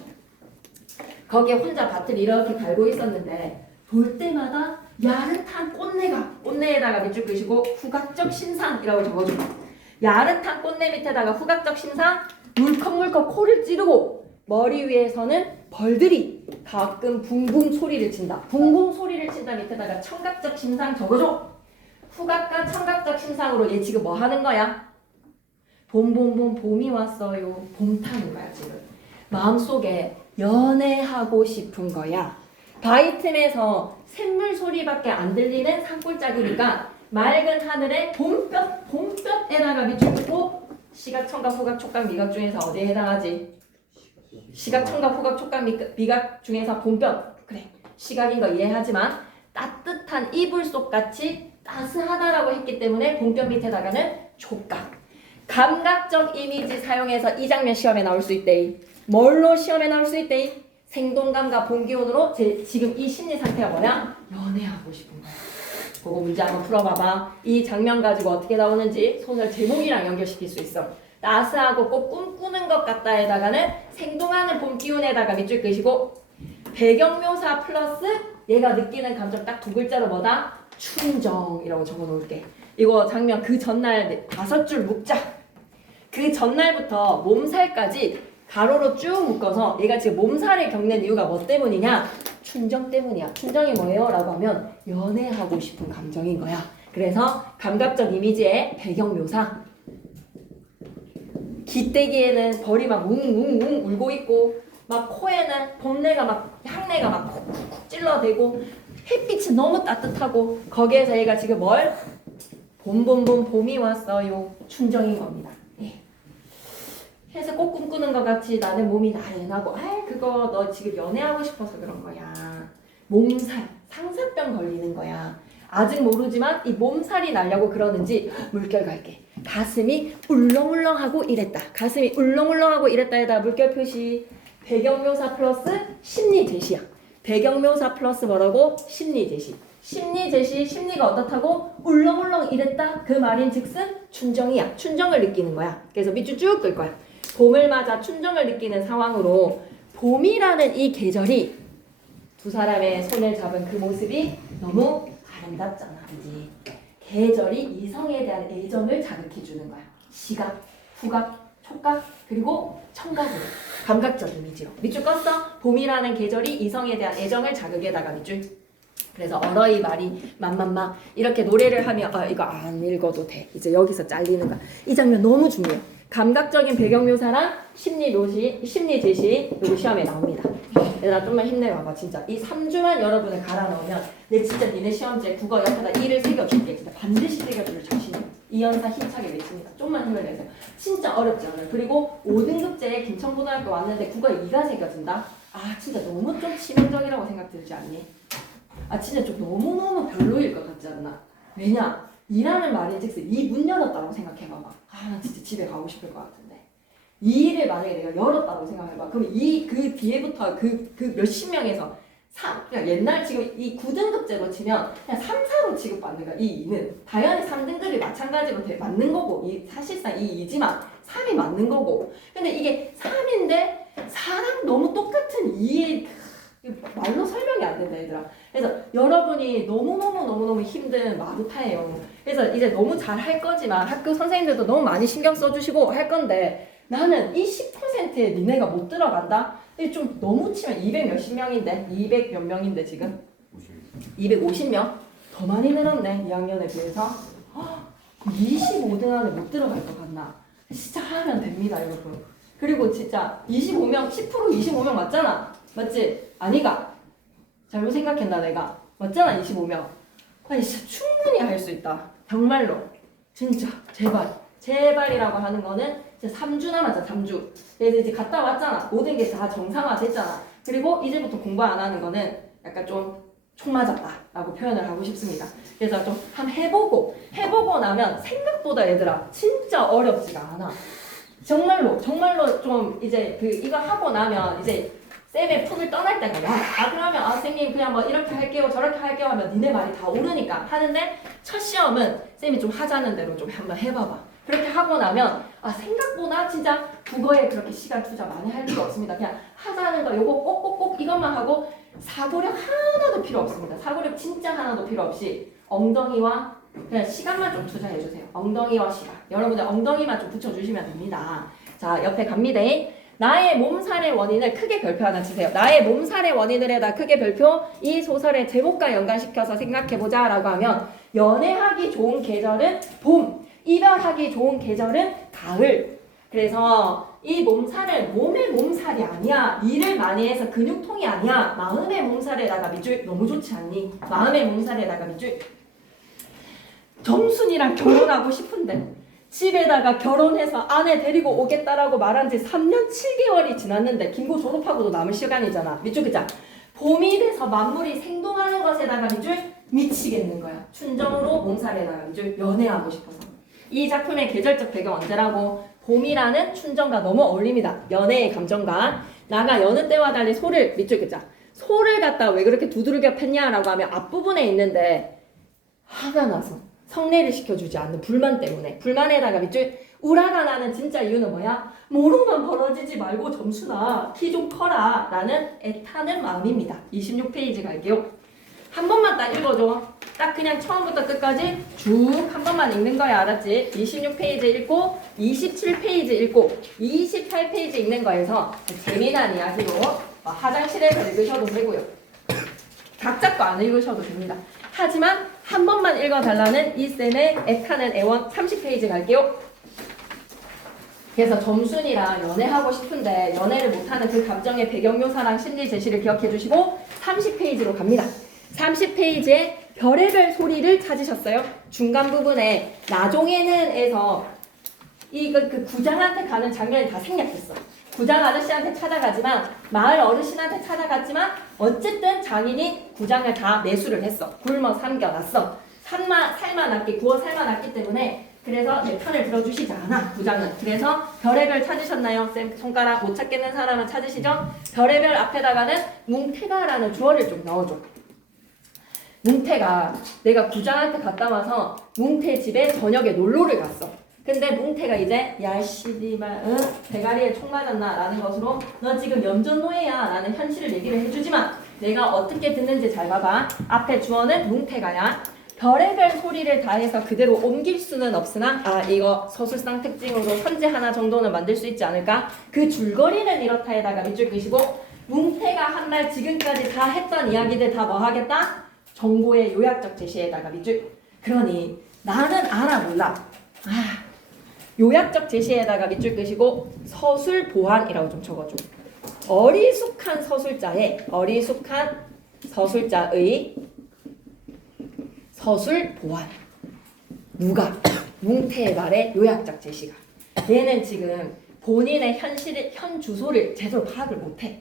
거기에 혼자 밭을 이렇게 갈고 있었는데 볼 때마다 야릇한 꽃내에다가 밑줄 끄시고 후각적 신상이라고 적어줘. 야릇한 꽃내 밑에다가 후각적 신상 물컥물컥 코를 찌르고 머리 위에서는 벌들이 가끔 붕붕 소리를 친다. 붕붕 소리를 친다 밑에다가 청각적 신상 적어줘. 후각과 청각적 신상으로 얘 지금 뭐 하는 거야? 봄봄봄 봄이 왔어요. 봄 타는 거야 지금. 마음속에 연애하고 싶은 거야. 바위 틈에서 샘물 소리밖에 안 들리는 산골짜기니까 맑은 하늘에 봄볕에다가 밑줄 긋고 시각, 청각, 후각, 촉각, 미각 중에서 어디에 해당하지? 시각, 청각, 후각, 촉각, 미각 중에서 봄볕. 그래. 시각인 거 이해하지만 따뜻한 이불 속 같이 따스하다라고 했기 때문에 봄볕 밑에다가는 촉각. 감각적 이미지 사용해서 이 장면 시험에 나올 수 있대. 뭘로 시험에 나올 수 있대? 생동감과 봄기운으로 지금 이 심리 상태가 뭐냐? 연애하고 싶은 거야. 그거 문제 한번 풀어봐봐. 이 장면 가지고 어떻게 나오는지 손을 제목이랑 연결시킬 수 있어. 따스하고 꼭 꿈꾸는 것 같다에다가는 생동하는 봄 기운에다가 밑줄 끄시고 배경묘사 플러스 얘가 느끼는 감정 딱 두 글자로 뭐다? 충정이라고 적어 놓을게. 이거 장면 그 전날 5줄 묶자. 그 전날부터 몸살까지 가로로 쭉 묶어서 얘가 지금 몸살을 겪는 이유가 뭐 때문이냐? 춘정 때문이야. 춘정이 뭐예요? 라고 하면 연애하고 싶은 감정인 거야. 그래서 감각적 이미지의 배경묘사. 기대기에는 벌이 막 웅웅웅 울고 있고 막 코에는 봄내가 막 향내가 막 쿡쿡쿡 찔러대고 햇빛이 너무 따뜻하고 거기에서 얘가 지금 뭘? 봄이 왔어요. 춘정인 겁니다. 예. 해서 꼭 꿈꾸는 것 같이 나는 몸이 나른하고 그거 너 지금 연애하고 싶어서 그런 거야. 몸살, 상사병 걸리는 거야. 아직 모르지만 이 몸살이 나려고 그러는지 물결 갈게. 가슴이 울렁울렁하고 이랬다. 가슴이 울렁울렁하고 이랬다에다 물결 표시. 배경묘사 플러스 심리 제시야. 배경묘사 플러스 뭐라고? 심리 제시. 심리 제시, 심리가 어떻다고? 울렁울렁 이랬다. 그 말인 즉슨 춘정이야. 춘정을 느끼는 거야. 그래서 밑줄 쭉 끌 거야. 봄을 맞아 춘정을 느끼는 상황으로 봄이라는 이 계절이 두 사람의 손을 잡은 그 모습이 너무 아름답잖아. 그지? 계절이 이성에 대한 애정을 자극해주는 거야. 시각, 후각, 촉각, 그리고 청각으로. 감각적 이미지로. 밑줄 껐어? 봄이라는 계절이 이성에 대한 애정을 자극에다가 밑줄. 그래서 얼어이 말이 맘맘마 이렇게 노래를 하면 이거 안 읽어도 돼. 이제 여기서 잘리는 거야. 이 장면 너무 중요해. 감각적인 배경묘사랑 심리 제시 요거 시험에 나옵니다. 얘들아 좀만 힘내봐봐. 진짜 이 3주만 여러분을 갈아 넣으면 내 진짜 니네 시험지에 국어 옆에다 1을 새겨줄게. 진짜 반드시 새겨줄 자신이. 이연사 힘차게 외칩니다. 좀만 힘을 내세요. 진짜 어렵지 않아요. 그리고 5등급제에 김천고등학교 왔는데 국어에 2가 새겨진다? 진짜 너무 좀 치명적이라고 생각 들지 않니? 아 진짜 좀 너무너무 별로일 것 같지 않나? 왜냐? 일하는 말인즉슨 이 문 열었다고 생각해봐봐. 아 나 진짜 집에 가고 싶을 것 같은데 이 일을 만약에 내가 열었다고 생각해봐. 그럼 그 뒤에부터 그 몇십 명에서 그냥 옛날 지금 이 9등급제로 치면 그냥 3, 4로 취급받는 거야. 이 2는 당연히 3등급이 마찬가지로 맞는 거고 사실상 이 2지만 3이 맞는 거고 근데 이게 3인데 4랑 너무 똑같은 2의 말로 설명이 안 된다 얘들아. 그래서 여러분이 너무너무 힘든 마루타예요. 그래서 이제 너무 잘 할 거지만 학교 선생님들도 너무 많이 신경 써주시고 할 건데 나는 이 10%에 니네가 못 들어간다? 좀 너무 치면 200 몇십 명인데 200 몇 명인데 지금 250명? 더 많이 늘었네 2학년에 비해서 25등 안에 못 들어갈 것 같나? 진짜 하면 됩니다 여러분. 그리고 진짜 25명 10% 25명 맞잖아 맞지? 아니가 잘못 생각했나 내가 맞잖아 25명 아니 진짜 충분히 할 수 있다 정말로 진짜 제발이라고 하는 거는 이제 3주 남았잖아 3주 그래서 이제 갔다 왔잖아 모든 게 다 정상화 됐잖아 그리고 이제부터 공부 안 하는 거는 약간 좀 총 맞았다 라고 표현을 하고 싶습니다. 그래서 좀 한번 해보고 나면 생각보다 얘들아 진짜 어렵지가 않아. 정말로 좀 이제 이거 하고 나면 이제 쌤의 품을 떠날 때가 와. 그러면 선생님 그냥 뭐 이렇게 할게요 저렇게 할게요 하면 니네 말이 다 오르니까 하는데 첫 시험은 쌤이 좀 하자는 대로 좀 한번 해봐봐. 그렇게 하고 나면 생각보다 진짜 국어에 그렇게 시간 투자 많이 할 필요 없습니다. 그냥 하자는 거 요거 꼭꼭꼭 이것만 하고 사고력 하나도 필요 없습니다. 사고력 진짜 하나도 필요 없이 엉덩이와 그냥 시간만 좀 투자해주세요. 엉덩이와 시간. 여러분들 엉덩이만 좀 붙여주시면 됩니다. 자 옆에 갑니다. 나의 몸살의 원인을 크게 별표 하나 치세요. 나의 몸살의 원인을에다 크게 별표. 이 소설의 제목과 연관시켜서 생각해보자 라고 하면 연애하기 좋은 계절은 봄, 이별하기 좋은 계절은 가을. 그래서 이 몸살은 몸의 몸살이 아니야. 일을 많이 해서 근육통이 아니야. 마음의 몸살에다가 밑줄. 너무 좋지 않니? 마음의 몸살에다가 밑줄. 정순이랑 결혼하고 싶은데 집에다가 결혼해서 아내 데리고 오겠다라고 말한 지 3년 7개월이 지났는데 김고 졸업하고도 남은 시간이잖아. 밑줄 그자. 봄이 돼서 만물이 생동하는 것에다가 밑줄 미치겠는 거야. 춘정으로 몸살에다가 밑줄 연애하고 싶어서. 이 작품의 계절적 배경 언제라고? 봄이라는 춘정과 너무 어울립니다. 연애의 감정과 나가 여느 때와 달리 소를 밑줄 그자. 소를 갖다 왜 그렇게 두드러겨 팼냐라고 하면 앞부분에 있는데 화가 나서 성례를 시켜주지 않는 불만 때문에 불만에다가 밑줄 우라가 나는 진짜 이유는 뭐야? 모로만 벌어지지 말고 점수나 키 좀 커라 라는 애타는 마음입니다. 26페이지 갈게요. 한 번만 딱 읽어줘. 딱 그냥 처음부터 끝까지 쭉 한 번만 읽는 거야 알았지? 26페이지 읽고 27페이지 읽고 28페이지 읽는 거에서 재미난 이야기로 화장실에서 읽으셔도 되고요. 각자 거 안 읽으셔도 됩니다. 하지만 한 번만 읽어달라는 이 쌤의 애타는 애원 30페이지 갈게요. 그래서 점순이랑 연애하고 싶은데 연애를 못하는 그 감정의 배경묘사랑 심리 제시를 기억해 주시고 30페이지로 갑니다. 30페이지에 별의별 소리를 찾으셨어요? 중간 부분에 나중에는에서 그 구장한테 가는 장면이 다 생략했어. 구장 아저씨한테 찾아가지만 마을 어르신한테 찾아갔지만 어쨌든 장인이 구장을 다 매수를 했어. 굶어 삼겨놨어. 구워 삶아놨기 때문에 그래서 내 편을 들어주시지 않아 구장은. 그래서 별의별 찾으셨나요? 쌤 손가락 못 찾겠는 사람은 찾으시죠? 별의별 앞에다가는 뭉태가라는 주어를 좀 넣어줘. 뭉태가 내가 구장한테 갔다 와서 뭉태 집에 저녁에 놀러를 갔어. 근데 뭉태가 이제 야 씨발 대가리에 총 맞았나 라는 것으로 너 지금 염전노예야 라는 현실을 얘기를 해주지만 내가 어떻게 듣는지 잘 봐봐. 앞에 주어는 뭉태가야. 별의별 소리를 다해서 그대로 옮길 수는 없으나 이거 서술상 특징으로 선지 하나 정도는 만들 수 있지 않을까? 그 줄거리는 이렇다에다가 밑줄 그시고 뭉태가 한 말 지금까지 다 했던 이야기들 다 뭐 하겠다? 정보의 요약적 제시에다가 밑줄. 그러니 나는 알아 몰라. 요약적 제시에다가 밑줄 끄시고 서술 보완이라고 좀 적어줘. 어리숙한 서술자의 서술 보완. 누가? 뭉태의 말의 요약적 제시가. 얘는 지금 본인의 현 주소를 제대로 파악을 못해.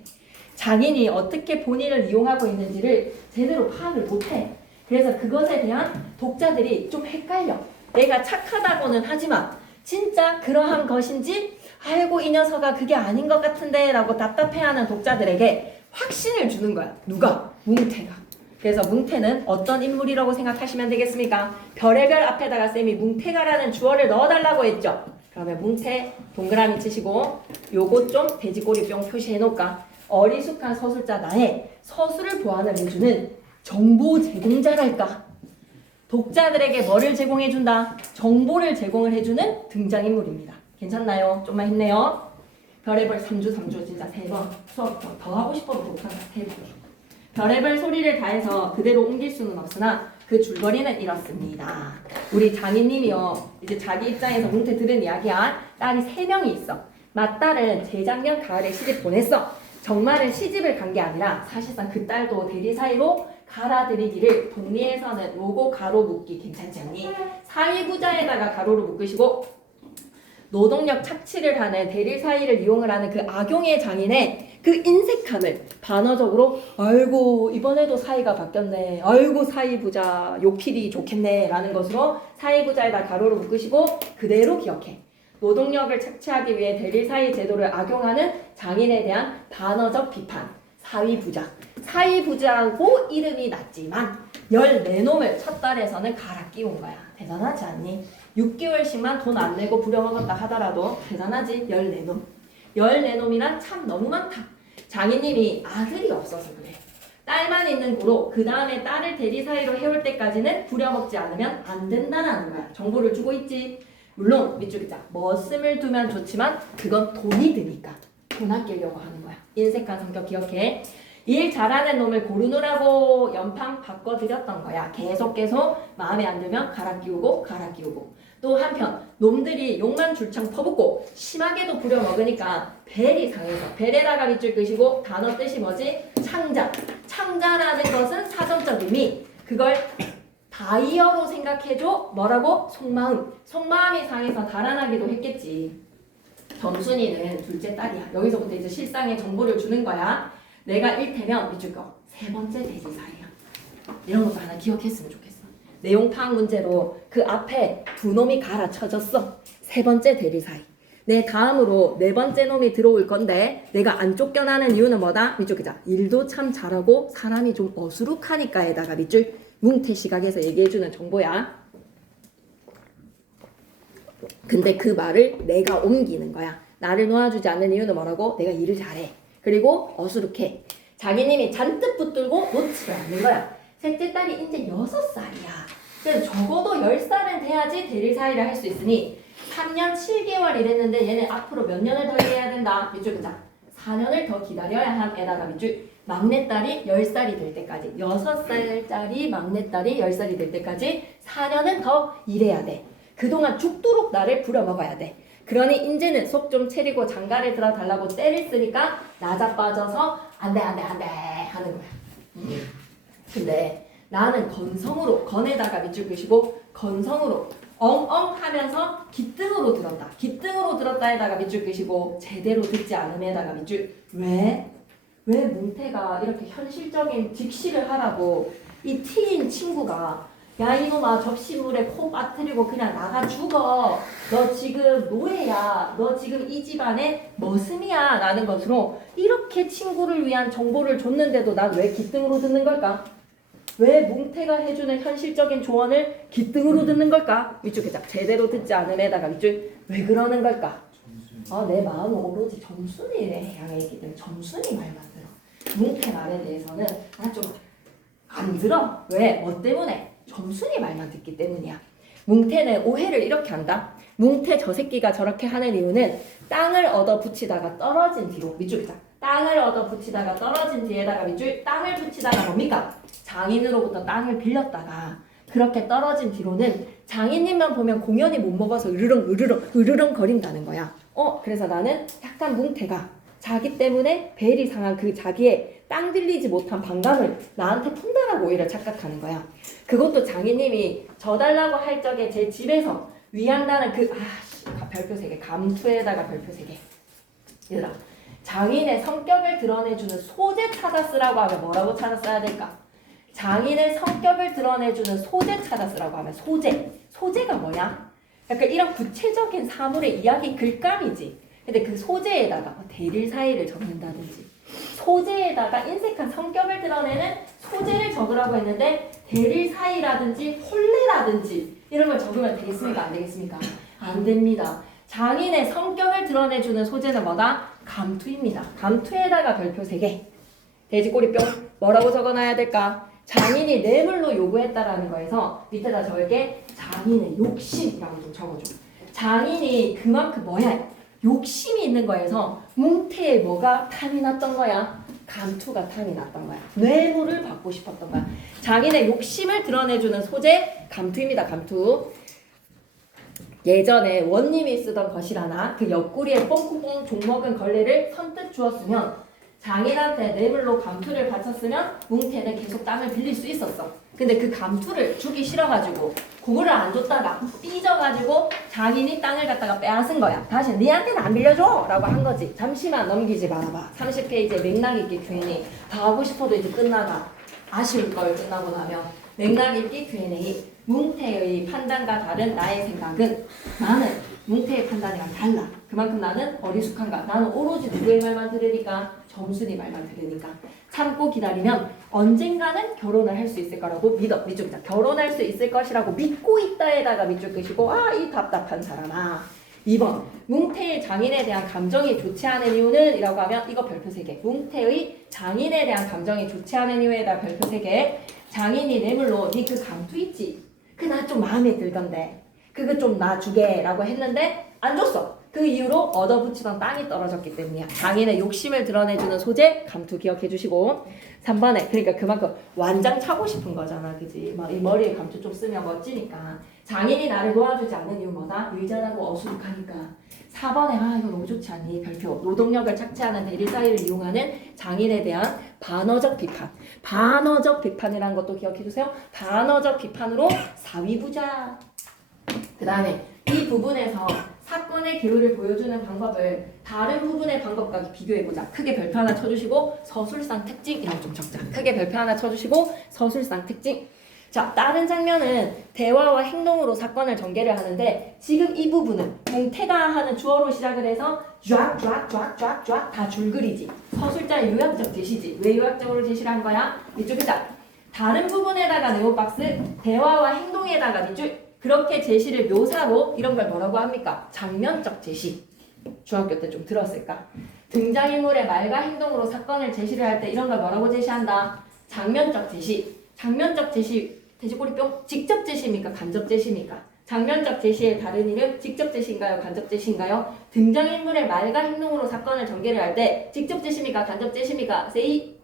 장인이 어떻게 본인을 이용하고 있는지를 제대로 파악을 못해. 그래서 그것에 대한 독자들이 좀 헷갈려. 내가 착하다고는 하지만 진짜 그러한 것인지 아이고 이 녀석아 그게 아닌 것 같은데 라고 답답해하는 독자들에게 확신을 주는 거야. 누가? 뭉태가. 그래서 뭉태는 어떤 인물이라고 생각하시면 되겠습니까? 별의 별 앞에다가 쌤이 뭉태가라는 주어를 넣어달라고 했죠. 그러면 뭉태 동그라미 치시고 요거 좀 돼지꼬리 뿅 표시해 놓을까? 어리숙한 서술자 나의 서술을 보완을 해주는 정보 제공자랄까? 독자들에게 뭐를 제공해준다? 정보를 제공을 해주는 등장인물입니다. 괜찮나요? 좀만 힘내요. 별의별 3주 진짜 3번 수업 더 하고 싶어도 못한다. 3번. 별의별 소리를 다해서 그대로 옮길 수는 없으나 그 줄거리는 이렇습니다. 우리 장인님이요. 이제 자기 입장에서 뭉태 들은 이야기야. 딸이 3명이 있어. 맏딸은 재작년 가을에 시집 보냈어. 정말은 시집을 간 게 아니라 사실상 그 딸도 대리 사이로 갈아들이기를 동리에서는 로고 가로 묶기 괜찮지 않니? 사이부자에다가 가로로 묶으시고 노동력 착취를 하는 대리 사이를 이용을 하는 그 악용의 장인의 그 인색함을 반어적으로 아이고 이번에도 사이가 바뀌었네. 아이고 사이부자 욕필이 좋겠네 라는 것으로 사이부자에다 가로로 묶으시고 그대로 기억해. 노동력을 착취하기 위해 대리 사이 제도를 악용하는 장인에 대한 반어적 비판. 사위부자. 사위부자고 이름이 났지만 14놈을 첫 달에서는 갈아 끼운 거야. 대단하지 않니? 6개월씩만 돈 안 내고 부려먹었다 하더라도 대단하지. 14놈. 14놈이란 참 너무 많다. 장인님이 아들이 없어서 그래. 딸만 있는 고로 그 다음에 딸을 대리 사이로 해올 때까지는 부려먹지 않으면 안 된다는 거야. 정보를 주고 있지. 물론 밑줄 자 머슴을 두면 좋지만 그건 돈이 드니까 돈 아끼려고 하는 거야. 인색한 성격 기억해. 일 잘하는 놈을 고르느라고 연판 바꿔드렸던 거야. 계속 마음에 안 들면 갈아 끼우고 또 한편 놈들이 욕만 줄창 퍼붓고 심하게도 부려먹으니까 벨이 상해서 벨에다가 밑줄 끄시고 단어 뜻이 뭐지? 창자. 창자라는 것은 사전적 의미. 그걸 다이어로 생각해줘. 뭐라고? 속마음. 속마음이 상해서 달아나기도 했겠지. 점순이는 둘째 딸이야. 여기서부터 이제 실상의 정보를 주는 거야. 내가 일테면 밑줄 거. 3번째 대지사이야. 이런 것도 하나 기억했으면 좋겠어. 내용 파악 문제로 그 앞에 2놈이 갈아쳐졌어. 3번째 대리사이. 내 다음으로 4번째 놈이 들어올 건데 내가 안 쫓겨나는 이유는 뭐다? 밑줄 그자. 일도 참 잘하고 사람이 좀 어수룩하니까에다가 밑줄 뭉태 시각에서 얘기해주는 정보야. 근데 그 말을 내가 옮기는 거야. 나를 놓아주지 않는 이유는 뭐라고? 내가 일을 잘해. 그리고 어수룩해. 자기님이 잔뜩 붙들고 놓지를 않는 거야. 셋째 딸이 이제 6살이야. 그래서 적어도 10살은 돼야지 대리 사이를 할 수 있으니 3년 7개월 일했는데 얘는 앞으로 몇 년을 더 일해야 된다. 밑줄 그자. 4년을 더 기다려야 함에다가 밑줄 막내딸이 10살이 될 때까지 6살짜리 막내딸이 10살이 될 때까지 4년은 더 일해야 돼. 그동안 죽도록 나를 부려먹어야 돼. 그러니 이제는 속 좀 차리고 장가를 들어달라고 때를 쓰니까 나자빠져서 안돼 하는 거야. 근데 나는 건성으로 건에다가 밑줄 그시고 건성으로 엉엉 하면서 기등으로 들었다. 기등으로 들었다에다가 밑줄 그시고 제대로 듣지 않음에다가 밑줄 왜 뭉태가 이렇게 현실적인 직시를 하라고 이 T인 친구가 야 이놈아 접시물에 코 빠뜨리고 그냥 나가 죽어. 너 지금 노예야. 너 지금 이 집안의 머슴이야. 라는 것으로 이렇게 친구를 위한 정보를 줬는데도 난 왜 기등으로 듣는 걸까? 왜 뭉태가 해주는 현실적인 조언을 기등으로 듣는 걸까? 밑줄 개작 제대로 듣지 않음에다가 밑줄 왜 그러는 걸까? 내 마음은 오로지 점순이를 향해 있기 때문에 점순이 말만 들어. 뭉태 말에 대해서는 난 좀 안 들어. 왜? 뭐 때문에? 점순이 말만 듣기 때문이야. 뭉태는 오해를 이렇게 한다. 뭉태 저 새끼가 저렇게 하는 이유는 땅을 얻어 붙이다가 떨어진 뒤로 밑줄 자 땅을 얻어 붙이다가 떨어진 뒤에다가 밑줄 땅을 붙이다가 뭡니까? 장인으로부터 땅을 빌렸다가 그렇게 떨어진 뒤로는 장인님만 보면 공연히 못 먹어서 으르렁 거린다는 거야. 그래서 나는 약간 뭉태가 자기 때문에 벨이 상한 그 자기의 땅 빌리지 못한 반감을 나한테 푼다라고 오히려 착각하는 거야. 그것도 장인님이 져달라고 할 적에 제 집에서 위한다는 별표 3개 감투에다가 별표 3개 얘들아 장인의 성격을 드러내주는 소재 찾아 쓰라고 하면 뭐라고 찾아 써야 될까? 장인의 성격을 드러내주는 소재 찾아 쓰라고 하면 소재가 뭐야? 약간 이런 구체적인 사물의 이야기 글감이지. 근데 그 소재에다가 대릴 사이를 적는다든지 소재에다가 인색한 성격을 드러내는 소재를 적으라고 했는데 대릴 사이라든지 혼례라든지 이런 걸 적으면 되겠습니까? 안 되겠습니까? 안 됩니다. 장인의 성격을 드러내주는 소재는 뭐다? 감투입니다. 감투에다가 별표 3개. 돼지꼬리뼈 뭐라고 적어놔야 될까? 장인이 뇌물로 요구했다라는 거에서 밑에다 적을게 장인의 욕심이라고 좀 적어줘. 장인이 그만큼 뭐야? 욕심이 있는 거에서 뭉태에 뭐가 탐이 났던 거야? 감투가 탐이 났던 거야. 뇌물을 받고 싶었던 거야. 장인의 욕심을 드러내주는 소재 감투입니다. 감투. 예전에 원님이 쓰던 것이라나 그 옆구리에 뽕꽁뽕 종먹은 걸레를 선뜻 주었으면 장인한테 뇌물로 감투를 바쳤으면 뭉태는 계속 땅을 빌릴 수 있었어. 근데 그 감투를 주기 싫어가지고 그거를 안 줬다가 삐져가지고 장인이 땅을 갖다가 빼앗은 거야. 다시 니한테는 안 빌려줘! 라고 한 거지. 잠시만 넘기지 말아봐. 30페이지에 맥락 있게 Q&A. 다 하고 싶어도 이제 끝나가. 아쉬울 걸 끝나고 나면. 맥락 있게 Q&A. 뭉태의 판단과 다른 나의 생각은 나는 뭉태의 판단이랑 달라. 그만큼 나는 어리숙한가. 나는 오로지 누구의 말만 들으니까 정순이 말만 들으니까. 참고 기다리면 언젠가는 결혼을 할 수 있을 거라고 믿어. 밑줄이다. 결혼할 수 있을 것이라고 믿고 있다에다가 밑줄 끄시고 이 답답한 사람아. 2번 뭉태의 장인에 대한 감정이 좋지 않은 이유는? 이라고 하면 이거 별표 3개. 뭉태의 장인에 대한 감정이 좋지 않은 이유에다 별표 3개. 장인이 뇌물로 니 그 감투 있지? 그 나 좀 마음에 들던데 그거 좀 나 주게 라고 했는데 안 줬어. 그 이후로 얻어붙이던 땅이 떨어졌기 때문이야. 장인의 욕심을 드러내주는 소재 감투 기억해 주시고 3번에 그러니까 그만큼 완장 차고 싶은 거잖아. 그지? 막 이 머리에 감투 좀 쓰면 멋지니까. 장인이 나를 도와주지 않는 이유 뭐다? 의자라고 어수룩하니까. 4번에 이거 너무 좋지 않니? 별표. 노동력을 착취하는 대릴 사이를 이용하는 장인에 대한 반어적 비판. 반어적 비판이라는 것도 기억해 주세요. 반어적 비판으로 사위부자. 그 다음에 이 부분에서 사건의 기울을 보여주는 방법을 다른 부분의 방법과 비교해보자. 크게 별표 하나 쳐주시고 서술상 특징이라고 좀 적자. 크게 별표 하나 쳐주시고 서술상 특징. 자, 다른 장면은 대화와 행동으로 사건을 전개를 하는데 지금 이 부분은 뭉태가 하는 주어로 시작을 해서 쫙쫙쫙쫙쫙 다 줄글이지. 서술자의 요약적 제시지. 왜 요약적으로 제시를 한 거야? 이쪽이다. 다른 부분에다가 네오박스 대화와 행동에다가 밑줄 그렇게 제시를 묘사로 이런 걸 뭐라고 합니까? 장면적 제시. 중학교 때 좀 들었을까? 등장인물의 말과 행동으로 사건을 제시를 할 때 이런 걸 뭐라고 제시한다? 장면적 제시. 장면적 제시, 돼지꼬리뿅 직접 제시입니까? 간접 제시입니까? 장면적 제시의 다른 이름 직접 제시인가요? 간접 제시인가요? 등장인물의 말과 행동으로 사건을 전개를 할 때 직접 제시입니까? 간접 제시입니까? 세이?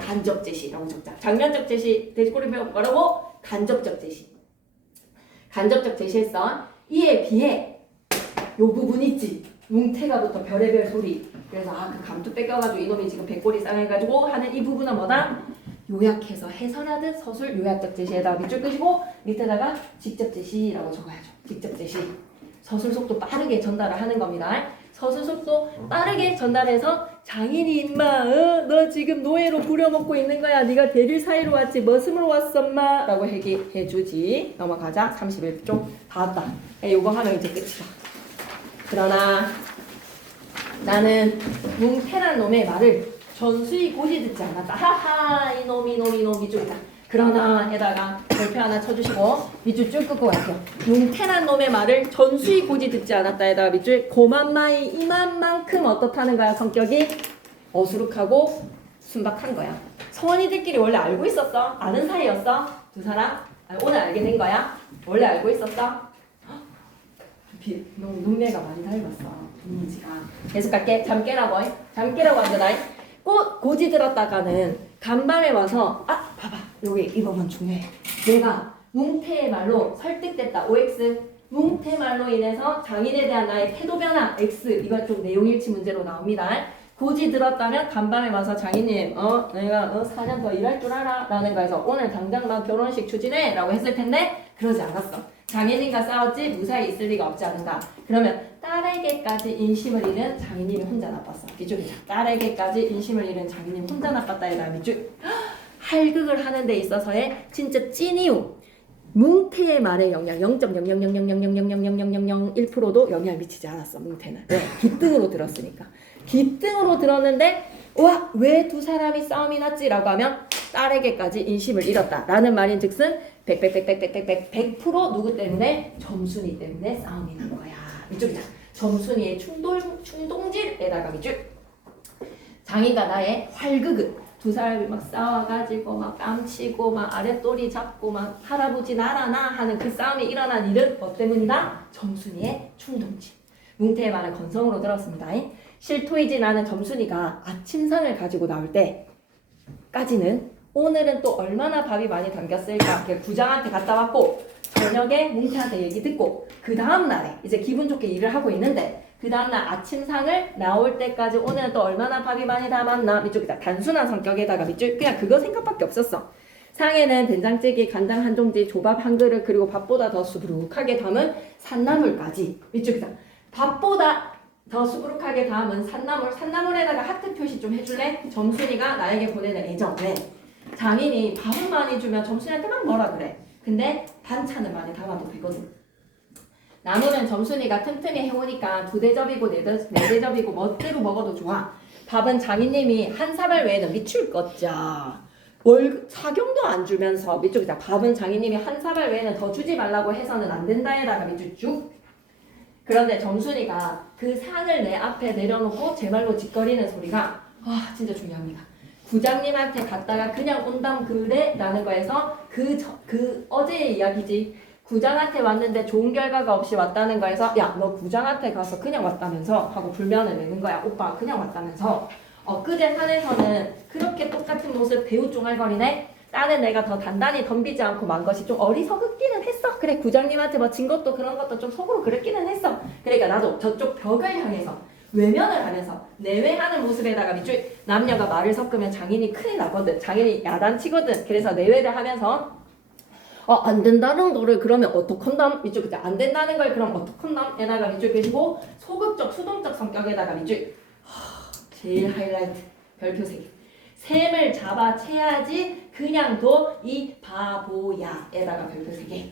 간접 제시라고 적자. 장면적 제시, 돼지꼬리뿅 뭐라고? 간접적 제시. 간접적 제시했어. 이에 비해 요 부분 있지. 뭉태가부터 별의별 소리. 그래서 그 감투 뺏겨가지고 이놈이 지금 백골이 쌍해가지고 하는 이 부분은 뭐다? 요약해서 해설하듯 서술 요약적 제시에다가 밑줄 끄시고 밑에다가 직접 제시라고 적어야죠. 직접 제시. 서술 속도 빠르게 전달을 하는 겁니다. 서술 속도 빠르게 전달해서 장인이 임마 너 지금 노예로 부려먹고 있는 거야. 네가 대릴 사이로 왔지 머슴으로 왔어 엄마 라고 얘기해주지. 넘어가자. 31쪽 다 왔다. 요거 하면 이제 끝이다. 그러나 나는 뭉태란 놈의 말을 전수히 고지 듣지 않았다. 하하 이놈이 쪽이다. 그러나 에다가 별표 하나 쳐주시고 밑줄 쭉 끄고 갈게요. 뭉태란 놈의 말을 전수히 고지 듣지 않았다 에다가 밑줄 고만마이 이만만큼 어떻다는 거야. 성격이 어수룩하고 순박한 거야. 서원이들끼리 원래 알고 있었어? 아는 사이였어? 두 사람? 오늘 알게 된 거야? 원래 알고 있었어? 눈매가 많이 닮았어. 이미지가. 계속 갈게. 잠깨라고 앉아라. 꽃 고지 들었다가는 간밤에 와서 봐봐. 여기 이 부분 중요해. 내가 뭉태의 말로 설득됐다. OX. 뭉태 말로 인해서 장인에 대한 나의 태도 변화. X. 이거 좀 내용일치 문제로 나옵니다. 고지 들었다면 간밤에 와서 장인님 내가 4년 더 일할 줄 알아 라는 거에서 오늘 당장 나 결혼식 추진해 라고 했을 텐데 그러지 않았어. 장인님과 싸웠지 무사히 있을 리가 없지 않은가. 그러면 딸에게까지 인심을 잃은 장인님이 혼자 나빴어. 이쪽이죠. 딸에게까지 인심을 잃은 장인님 혼자 나빴다. 이 다음에 쭉 할극을 하는 데 있어서의 진짜 찐 이유. 뭉태의 말에 영향 0.00000000001%도 영향을 미치지 않았어. 뭉태는. 왜? 기등으로 들었으니까. 기등으로 들었는데 와, 왜 두 사람이 싸움이 났지라고 하면 딸에게까지 인심을 잃었다 라는 말인즉슨 100% 누구 때문에? 점순이 때문에 싸움이 난 거야. 이쪽이다. 점순이의 충동질에다가 밑줄. 장인과 나의 활극은 두 사람이 막 싸워가지고 막 깜치고 막 아랫도리 잡고 막 할아버지 나라나 하는 그 싸움이 일어난 일은 뭐 때문이다? 점순이의 충동질. 뭉태의 말을 건성으로 들었습니다. 실토이지 나는 점순이가 아침상을 가지고 나올 때까지는 오늘은 또 얼마나 밥이 많이 담겼을까 부장한테 갔다 왔고 저녁에 뭉태한테 얘기 듣고 그 다음날에 이제 기분 좋게 일을 하고 있는데 그 다음날 아침상을 나올 때까지 오늘은 또 얼마나 밥이 많이 담았나. 밑쪽이다. 단순한 성격에다가 밑줄 그냥 그거 생각밖에 없었어. 상에는 된장찌개, 간장 한 종지, 조밥 한 그릇 그리고 밥보다 더 수북하게 담은 산나물까지. 밑쪽이다. 밥보다 더 수북하게 담은 산나물에다가 하트 표시 좀 해줄래? 점순이가 나에게 보내는 애정. 왜? 장인이 밥을 많이 주면 점순이한테 막 뭐라 그래. 근데 반찬을 많이 담아도 되거든. 나무는 점순이가 틈틈이 해오니까 2대접이고 4대접이고 멋대로 먹어도 좋아. 밥은 장인님이 한 사발 외에는 미출 것자. 사경도 안 주면서 밑쪽이다. 밥은 장인님이 한 사발 외에는 더 주지 말라고 해서는 안 된다에다가 밑줄 쭉. 그런데 점순이가 그 상을 내 앞에 내려놓고 제 말로 짓거리는 소리가 와 진짜 중요합니다. 부장님한테 갔다가 그냥 온담 그래? 라는 거에서 그 어제의 이야기지. 구장한테 왔는데 좋은 결과가 없이 왔다는 거에서 야 너 구장한테 가서 그냥 왔다면서 하고 불면을 내는 거야. 오빠 그냥 왔다면서 엊그제 산에서는 그렇게 똑같은 모습 배우 쫑알거리네. 딸은 내가 더 단단히 덤비지 않고 만 것이 좀 어리석기는 했어. 그래 구장님한테 뭐 진 것도 그런 것도 좀 속으로 그랬기는 했어. 그러니까 나도 저쪽 벽을 향해서 외면을 하면서 내외하는 모습에다가 밑줄 남녀가 말을 섞으면 장인이 큰일 나거든. 장인이 야단치거든. 그래서 내외를 하면서 안 된다는 거를 그러면 어떡한담? 밑줄 그죠? 안 된다는 걸 그럼 어떡한담? 에다가 밑줄 그리고 소극적, 수동적 성격에다가 밑줄 제일 하이라이트 별표 3개 샘을 잡아채야지 그냥 둬 이 바보야 에다가 별표 3개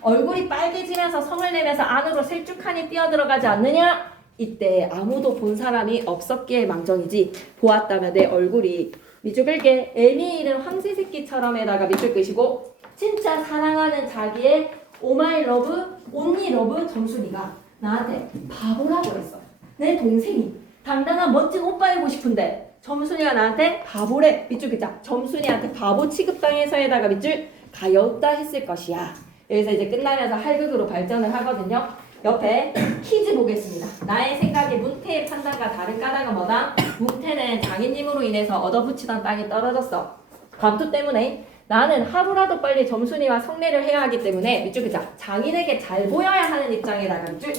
얼굴이 빨개지면서 성을 내면서 안으로 셀쭉하니 뛰어들어가지 않느냐? 이때 아무도 본 사람이 없었기에 망정이지 보았다면 내 얼굴이 밑줄 끌게 애미 이름 황새새끼처럼 에다가 밑줄 끄시고 진짜 사랑하는 자기의 오마이 러브, 온리 러브 점순이가 나한테 바보라고 했어. 내 동생이 당당한 멋진 오빠이고 싶은데 점순이가 나한테 바보래. 밑줄 긋자. 점순이한테 바보 취급당해서에다가 밑줄 가엾다 했을 것이야. 여기서 이제 끝나면서 할극으로 발전을 하거든요. 옆에 퀴즈 보겠습니다. 나의 생각에 문태의 판단과 다른 까닭은 뭐다? 문태는 장인님으로 인해서 얻어붙이던 땅이 떨어졌어. 감투 때문에 나는 하루라도 빨리 점순이와 성례를 해야 하기 때문에 밑줄 그자 장인에게 잘 보여야 하는 입장에다가 밑줄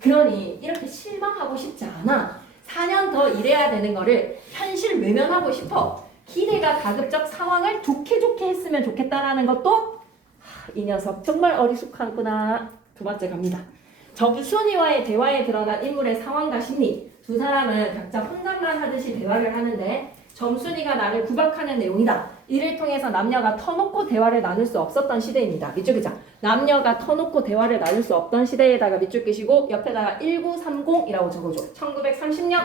그러니 이렇게 실망하고 싶지 않아. 4년 더 일해야 되는 거를 현실 외면하고 싶어. 기대가 가급적 상황을 좋게 했으면 좋겠다라는 것도 이 녀석 정말 어리숙하구나. 2번째 갑니다. 점순이와의 대화에 드러난 인물의 상황과 심리 두 사람은 각자 혼잣말 하듯이 대화를 하는데 점순이가 나를 구박하는 내용이다. 이를 통해서 남녀가 터놓고 대화를 나눌 수 없었던 시대입니다. 밑줄 그자 남녀가 터놓고 대화를 나눌 수 없던 시대에다가 밑줄 끄시고 옆에다가 1930이라고 적어줘. 1930년.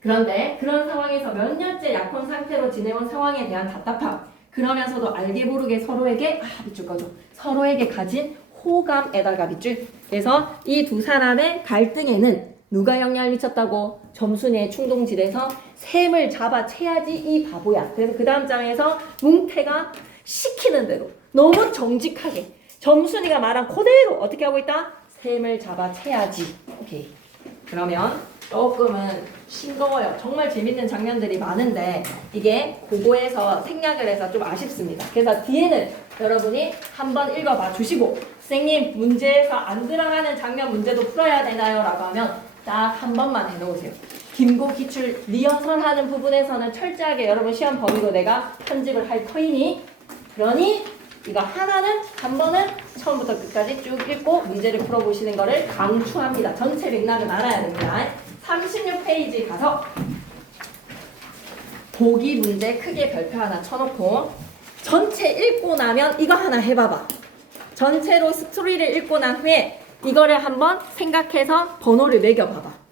그런데 그런 상황에서 몇 년째 약혼 상태로 지내온 상황에 대한 답답함 그러면서도 알게 모르게 서로에게 밑줄 꺼줘. 서로에게 가진 호감에다가 밑줄. 그래서 이 두 사람의 갈등에는 누가 영향을 미쳤다고? 점순이의 충동질에서 샘을 잡아채야지 이 바보야. 그래서 그 다음 장에서 뭉태가 시키는 대로 너무 정직하게 점순이가 말한 그대로 어떻게 하고 있다? 샘을 잡아채야지. 오케이. 그러면 조금은 싱거워요. 정말 재밌는 장면들이 많은데 이게 고고에서 생략을 해서 좀 아쉽습니다. 그래서 뒤에는 여러분이 한번 읽어봐 주시고 선생님 문제에서 안 들어가는 장면 문제도 풀어야 되나요? 라고 하면 딱 한 번만 해놓으세요. 김고 기출 리허설 하는 부분에서는 철저하게 여러분 시험 범위로 내가 편집을 할 터이니 그러니 이거 하나는 한 번은 처음부터 끝까지 쭉 읽고 문제를 풀어보시는 거를 강추합니다. 전체 맥락은 알아야 됩니다. 36페이지 가서 보기 문제 크게 별표 하나 쳐놓고 전체 읽고 나면 이거 하나 해봐봐. 전체로 스토리를 읽고 난 후에 이거를 한번 생각해서 번호를 매겨봐봐.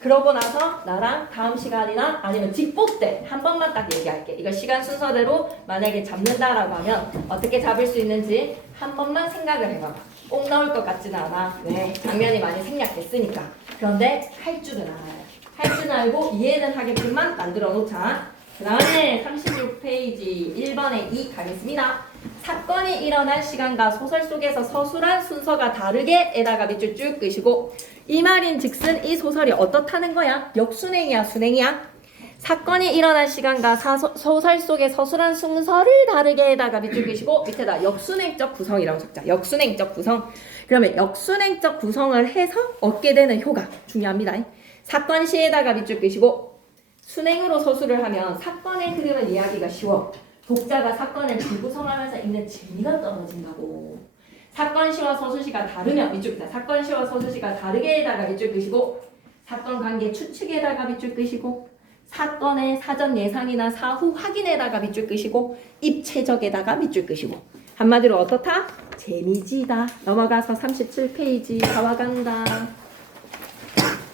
그러고 나서 나랑 다음 시간이나 아니면 직보 때 한 번만 딱 얘기할게. 이거 시간 순서대로 만약에 잡는다라고 하면 어떻게 잡을 수 있는지 한 번만 생각을 해봐봐. 꼭 나올 것 같지는 않아. 왜? 장면이 많이 생략됐으니까. 그런데 할 줄은 알아요. 할 줄은 알고 이해는 하게끔만 만들어 놓자. 그 다음에 36페이지 1번에 2 가겠습니다. 사건이 일어날 시간과 소설 속에서 서술한 순서가 다르게 에다가 밑줄 쭉 끄시고 이 말인 즉슨 이 소설이 어떻다는 거야? 역순행이야 순행이야? 사건이 일어날 시간과 소설 속의 서술한 순서를 다르게 에다가 밑줄 끄시고 밑에다 역순행적 구성이라고 적자. 역순행적 구성. 그러면 역순행적 구성을 해서 얻게 되는 효과 중요합니다. 사건 시에다가 밑줄 끄시고 순행으로 서술을 하면 사건의 흐름을 이해하기가 쉬워. 독자가 사건을 재구성하면서 읽는 재미가 떨어진다고. 사건 시와 서술시가 다르면 밑줄입니다. 사건 시와 서술시가 다르게에다가 밑줄 끄시고 사건 관계 추측에다가 밑줄 끄시고 사건의 사전 예상이나 사후 확인에다가 밑줄 끄시고 입체적에다가 밑줄 끄시고 한마디로 어떻다? 재미지다. 넘어가서 37페이지 다와 간다.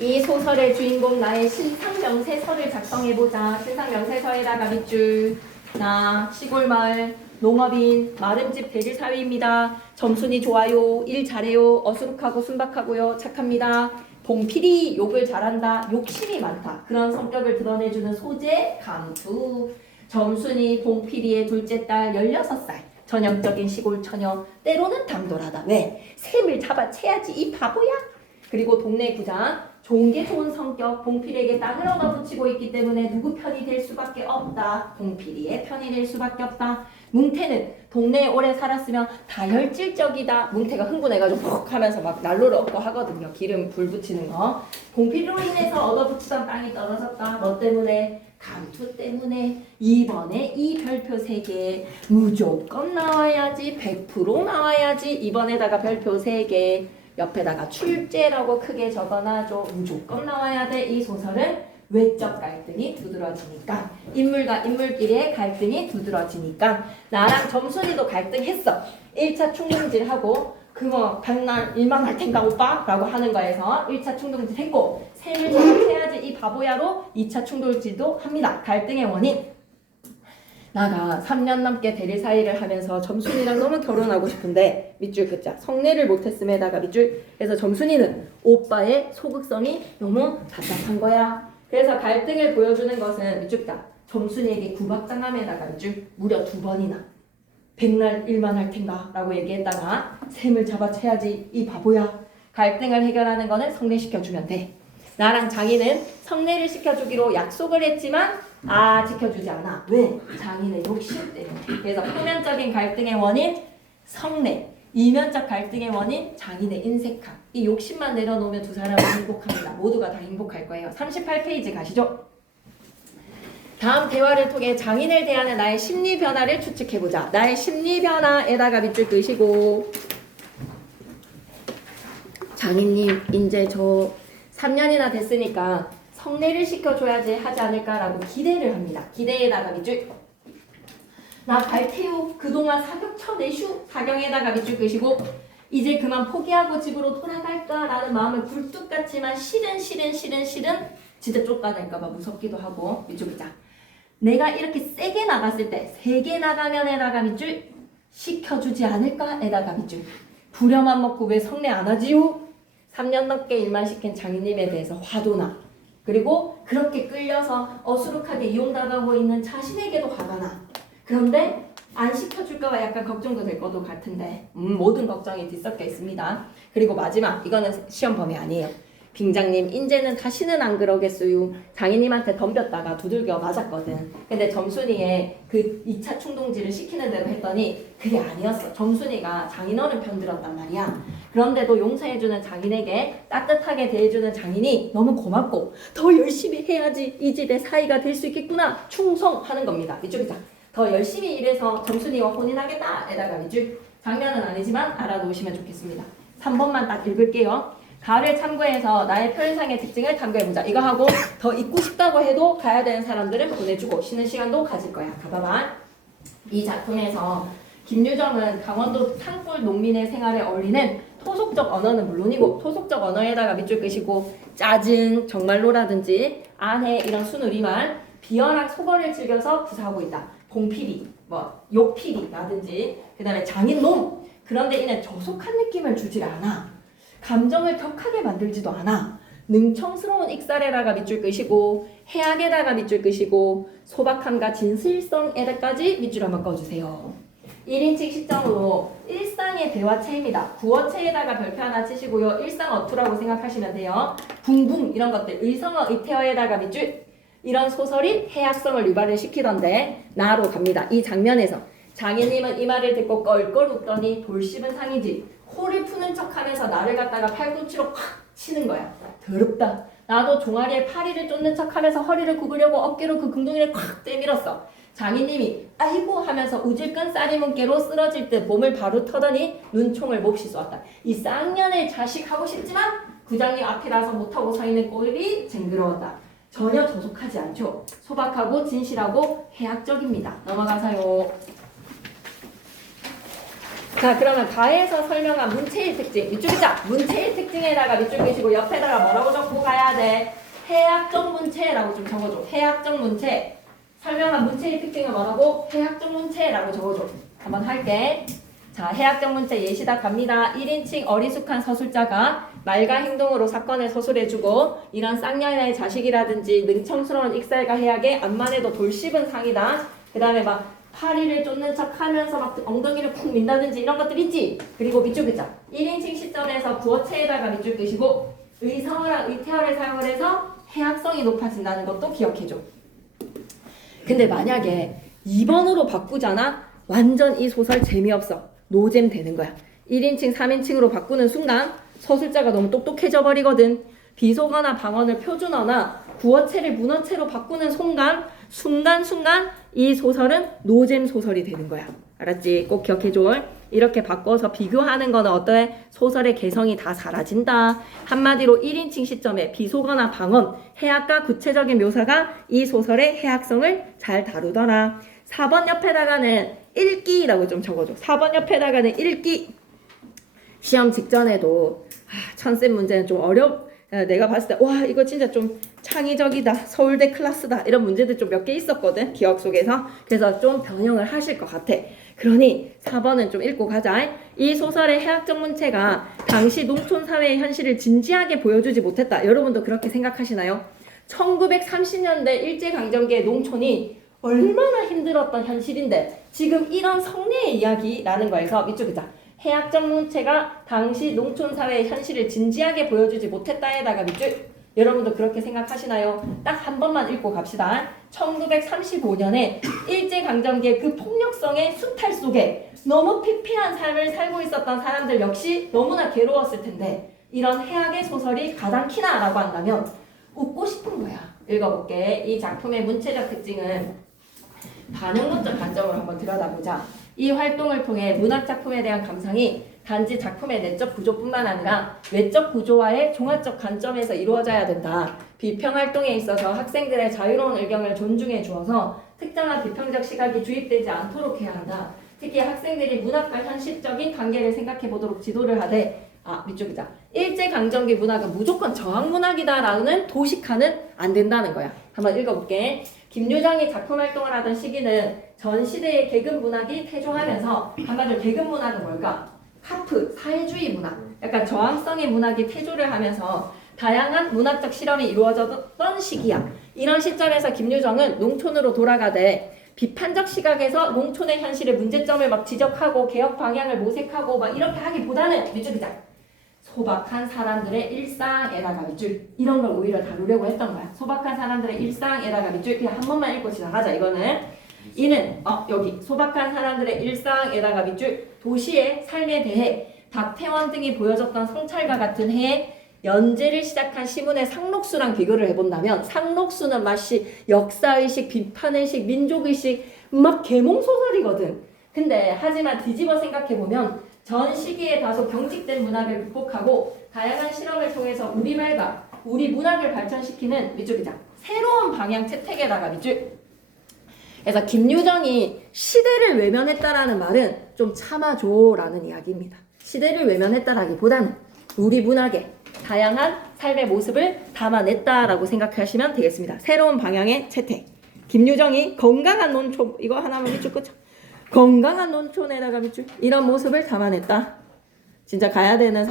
이 소설의 주인공 나의 신상명세서를 작성해보자. 신상명세서에다가 밑줄. 나 시골마을 농업인 마름집 대리사위입니다. 점순이 좋아요. 일 잘해요. 어수룩하고 순박하고요. 착합니다. 봉필이 욕을 잘한다. 욕심이 많다. 그런 성격을 드러내주는 소재 감투. 점순이 봉필이의 둘째 딸 16살. 전형적인 시골 처녀. 때로는 당돌하다. 왜? 샘을 잡아채야지 이 바보야. 그리고 동네 부장. 좋은 게 좋은 성격, 봉필이에게 땅을 얻어붙이고 있기 때문에 누구 편이 될 수밖에 없다. 봉필이의 편이 될 수밖에 없다. 뭉태는 동네에 오래 살았으면 다혈질적이다. 뭉태가 흥분해가지고 푹 하면서 막 난로를 얻고 하거든요. 기름 불 붙이는 거. 봉필이로 인해서 얻어붙이던 땅이 떨어졌다. 뭐 때문에? 감투 때문에. 이번에 이 별표 3개 무조건 나와야지. 100% 나와야지. 이번에다가 별표 3개 옆에다가 출제라고 크게 적어놔줘. 무조건 나와야 돼. 이 소설은 외적 갈등이 두드러지니까 인물과 인물끼리의 갈등이 두드러지니까 나랑 점순이도 갈등했어. 1차 충동질하고 그거 백날 일만 할 텐가 오빠? 라고 하는 거에서 1차 충동질 했고 셈을 잘해야지 이 바보야로 2차 충동질도 합니다. 갈등의 원인. 나가 3년 넘게 대리사위를 하면서 점순이랑 너무 결혼하고 싶은데 밑줄 긋자. 성례를 못했음에다가 밑줄. 그래서 점순이는 오빠의 소극성이 너무 답답한 거야. 그래서 갈등을 보여주는 것은 밑줄 긋자. 점순이에게 구박당함에다가 밑줄. 무려 2번이나. 백날 일만 할 텐가 라고 얘기했다가 셈을 잡아채야지 이 바보야. 갈등을 해결하는 거는 성례시켜주면 돼. 나랑 장인은 성례를 시켜주기로 약속을 했지만 지켜주지 않아. 왜? 장인의 욕심 때문에. 그래서 표면적인 갈등의 원인 성례, 이면적 갈등의 원인 장인의 인색함. 이 욕심만 내려놓으면 두 사람은 행복합니다. 모두가 다 행복할 거예요. 38페이지 가시죠. 다음 대화를 통해 장인을 대하는 나의 심리 변화를 추측해보자. 나의 심리 변화에다가 밑줄 끄시고 장인님 이제 저 3년이나 됐으니까 성례를 시켜줘야지 하지 않을까라고 기대를 합니다. 기대에다가 밑줄. 나 갈테요. 그동안 사격 쳐내슈. 사경에다가 밑줄 끄시고 이제 그만 포기하고 집으로 돌아갈까라는 마음은 굴뚝 같지만 실은 진짜 쫓아낼까봐 무섭기도 하고 밑줄 끄자. 내가 이렇게 세게 나갔을 때 3개 나가면에다가 밑줄 시켜주지 않을까에다가 밑줄. 부려만 먹고 왜 성례 안 하지요? 3년 넘게 일만 시킨 장인님에 대해서 화도 나. 그리고 그렇게 끌려서 어수룩하게 이용당하고 있는 자신에게도 화가 나. 그런데 안 시켜줄까봐 약간 걱정도 될 것도 같은데 모든 걱정이 뒤섞여 있습니다. 그리고 마지막 이거는 시험 범위 아니에요. 빙장님 인제는 다시는 안 그러겠어요. 장인님한테 덤볐다가 두들겨 맞았거든. 근데 점순이의 그 2차 충동질을 시키는 대로 했더니 그게 아니었어. 점순이가 장인어른 편들었단 말이야. 그런데도 용서해주는 장인에게 따뜻하게 대해주는 장인이 너무 고맙고 더 열심히 해야지 이 집의 사위가 될 수 있겠구나 충성하는 겁니다. 이쪽이자. 더 열심히 일해서 점순이와 혼인하겠다에다가 밑줄. 장면은 아니지만 알아놓으시면 좋겠습니다. 3번만 딱 읽을게요. 가를 참고해서 나의 표현상의 특징을 탐구해보자. 이거 하고 더 있고 싶다고 해도 가야 되는 사람들은 보내주고 쉬는 시간도 가질 거야. 가봐봐. 이 작품에서 김유정은 강원도 산골 농민의 생활에 어울리는 토속적 언어는 물론이고 토속적 언어에다가 밑줄 끄시고 짜증, 정말로라든지 안해 이런 순우리말 비열한 속어를 즐겨서 구사하고 있다. 공필이, 욕필이라든지 그 다음에 장인놈 그런데 이는 저속한 느낌을 주질 않아. 감정을 격하게 만들지도 않아. 능청스러운 익살에다가 밑줄 끄시고 해악에다가 밑줄 끄시고 소박함과 진실성에다까지 밑줄 한번 꺼주세요. 1인칭 시점으로 일상의 대화체입니다. 구어체에다가 별표 하나 치시고요. 일상 어투라고 생각하시면 돼요. 붕붕 이런 것들 의성어 의태어에다가 밑줄 이런 소설이 해악성을 유발을 시키던데 나로 갑니다. 이 장면에서 장인님은 이 말을 듣고 껄껄 웃더니 돌씹은 상이지 코를 푸는 척하면서 나를 갖다가 팔꿈치로 팍 치는 거야. 더럽다. 나도 종아리에 파리를 쫓는 척하면서 허리를 굽으려고 어깨로 그 궁둥이를 콱 떼밀었어. 장인님이 아이고 하면서 우질끈 쌀이문깨로 쓰러질 듯 몸을 바로 터더니 눈총을 몹시 쏘았다. 이 쌍년의 자식 하고 싶지만 구장님 앞이라서 못하고 서 있는 꼴이 징그러웠다. 전혀 저속하지 않죠. 소박하고 진실하고 해학적입니다. 넘어가세요. 자, 그러면 가에서 설명한 문체의 특징 밑줄자 문체의 특징에다가 밑줄 끄시고 옆에다가 뭐라고 적고 가야 돼? 해학적 문체라고 좀 적어줘. 해학적 문체 설명한 문체의 특징은 뭐라고? 해학적 문체라고 적어줘. 한번 할게. 자, 해학적 문체 예시답 갑니다. 1인칭 어리숙한 서술자가 말과 행동으로 사건을 서술해주고 이런 쌍년의 자식이라든지 능청스러운 익살과 해악에 암만 해도 돌씹은 상이다. 그 다음에 막 파리를 쫓는 척 하면서 막 엉덩이를 쿵 민다든지 이런 것들 있지? 그리고 밑줄 긋자. 1인칭 시점에서 부어체에다가 밑줄 끄시고 의성어랑 의태어를 사용을 해서 해학성이 높아진다는 것도 기억해줘. 근데 만약에 2번으로 바꾸잖아? 완전 이 소설 재미없어. 노잼 되는 거야. 1인칭, 3인칭으로 바꾸는 순간 서술자가 너무 똑똑해져 버리거든. 비속어나 방언을 표준어나 구어체를 문어체로 바꾸는 순간 이 소설은 노잼 소설이 되는 거야. 알았지? 꼭 기억해줘. 이렇게 바꿔서 비교하는 거는 어떠해? 소설의 개성이 다 사라진다. 한마디로 1인칭 시점에 비속어나 방언, 해학과 구체적인 묘사가 이 소설의 해학성을 잘 다루더라. 4번 옆에다가는 읽기라고 좀 적어줘. 4번 옆에다가는 읽기. 시험 직전에도 천쌤 문제는 좀 내가 봤을 때 와 이거 진짜 좀 창의적이다. 서울대 클래스다. 이런 문제들 좀 몇 개 있었거든. 기억 속에서. 그래서 좀 변형을 하실 것 같아. 그러니 4번은 좀 읽고 가자. 이 소설의 해학적 문체가 당시 농촌 사회의 현실을 진지하게 보여주지 못했다. 여러분도 그렇게 생각하시나요? 1930년대 일제강점기의 농촌이 얼마나 힘들었던 현실인데 지금 이런 성내의 이야기라는 거에서 밑줄 긋자. 해학적 문체가 당시 농촌 사회의 현실을 진지하게 보여주지 못했다에다가 밑줄. 여러분도 그렇게 생각하시나요? 딱 한 번만 읽고 갑시다. 1935년에 일제강점기의 그 폭력성의 수탈 속에 너무 피폐한 삶을 살고 있었던 사람들 역시 너무나 괴로웠을 텐데 이런 해학의 소설이 가당키나 라고 한다면 웃고 싶은 거야. 읽어볼게. 이 작품의 문체적 특징은 반응론적 관점으로 한번 들여다보자. 이 활동을 통해 문학작품에 대한 감상이 단지 작품의 내적 구조뿐만 아니라 외적 구조와의 종합적 관점에서 이루어져야 된다. 비평활동에 있어서 학생들의 자유로운 의견을 존중해 주어서 특정한 비평적 시각이 주입되지 않도록 해야 한다. 특히 학생들이 문학과 현실적인 관계를 생각해 보도록 지도를 하되 밑줄이자. 일제강점기 문학은 무조건 저항문학이다라는 도식화는 안 된다는 거야. 한번 읽어볼게. 김유정이 작품 활동을 하던 시기는 전 시대의 계급 문학이 태조하면서 한마디로 계급 문학은 뭘까? 카프, 사회주의 문학, 약간 저항성의 문학이 태조를 하면서 다양한 문학적 실험이 이루어졌던 시기야. 이런 시점에서 김유정은 농촌으로 돌아가되 비판적 시각에서 농촌의 현실의 문제점을 막 지적하고 개혁 방향을 모색하고 막 이렇게 하기보다는 밑줄이자. 소박한 사람들의 일상에다가 밑줄 이런 걸 오히려 다루려고 했던 거야. 소박한 사람들의 일상에다가 밑줄 그냥 한 번만 읽고 지나가자. 이는 여기 소박한 사람들의 일상에다가 밑줄 도시의 삶에 대해 박태원 등이 보여줬던 성찰과 같은 해에 연재를 시작한 시문의 상록수랑 비교를 해본다면 상록수는 마치 역사의식, 비판의식, 민족의식 막 계몽소설이거든. 근데 하지만 뒤집어 생각해보면 전 시기에 다소 경직된 문학을 극복하고 다양한 실험을 통해서 우리말과 우리 문학을 발전시키는 밑줄기자 새로운 방향 채택에다가 밑줄. 그래서 김유정이 시대를 외면했다라는 말은 좀 참아줘라는 이야기입니다. 시대를 외면했다라기보다는 우리 문학의 다양한 삶의 모습을 담아냈다라고 생각하시면 되겠습니다. 새로운 방향의 채택. 김유정이 건강한 논촌, 이거 하나만 밑줄 끄죠. 건강한 논촌에다가 밑줄. 이런 모습을 담아냈다. 진짜 가야 되는 사람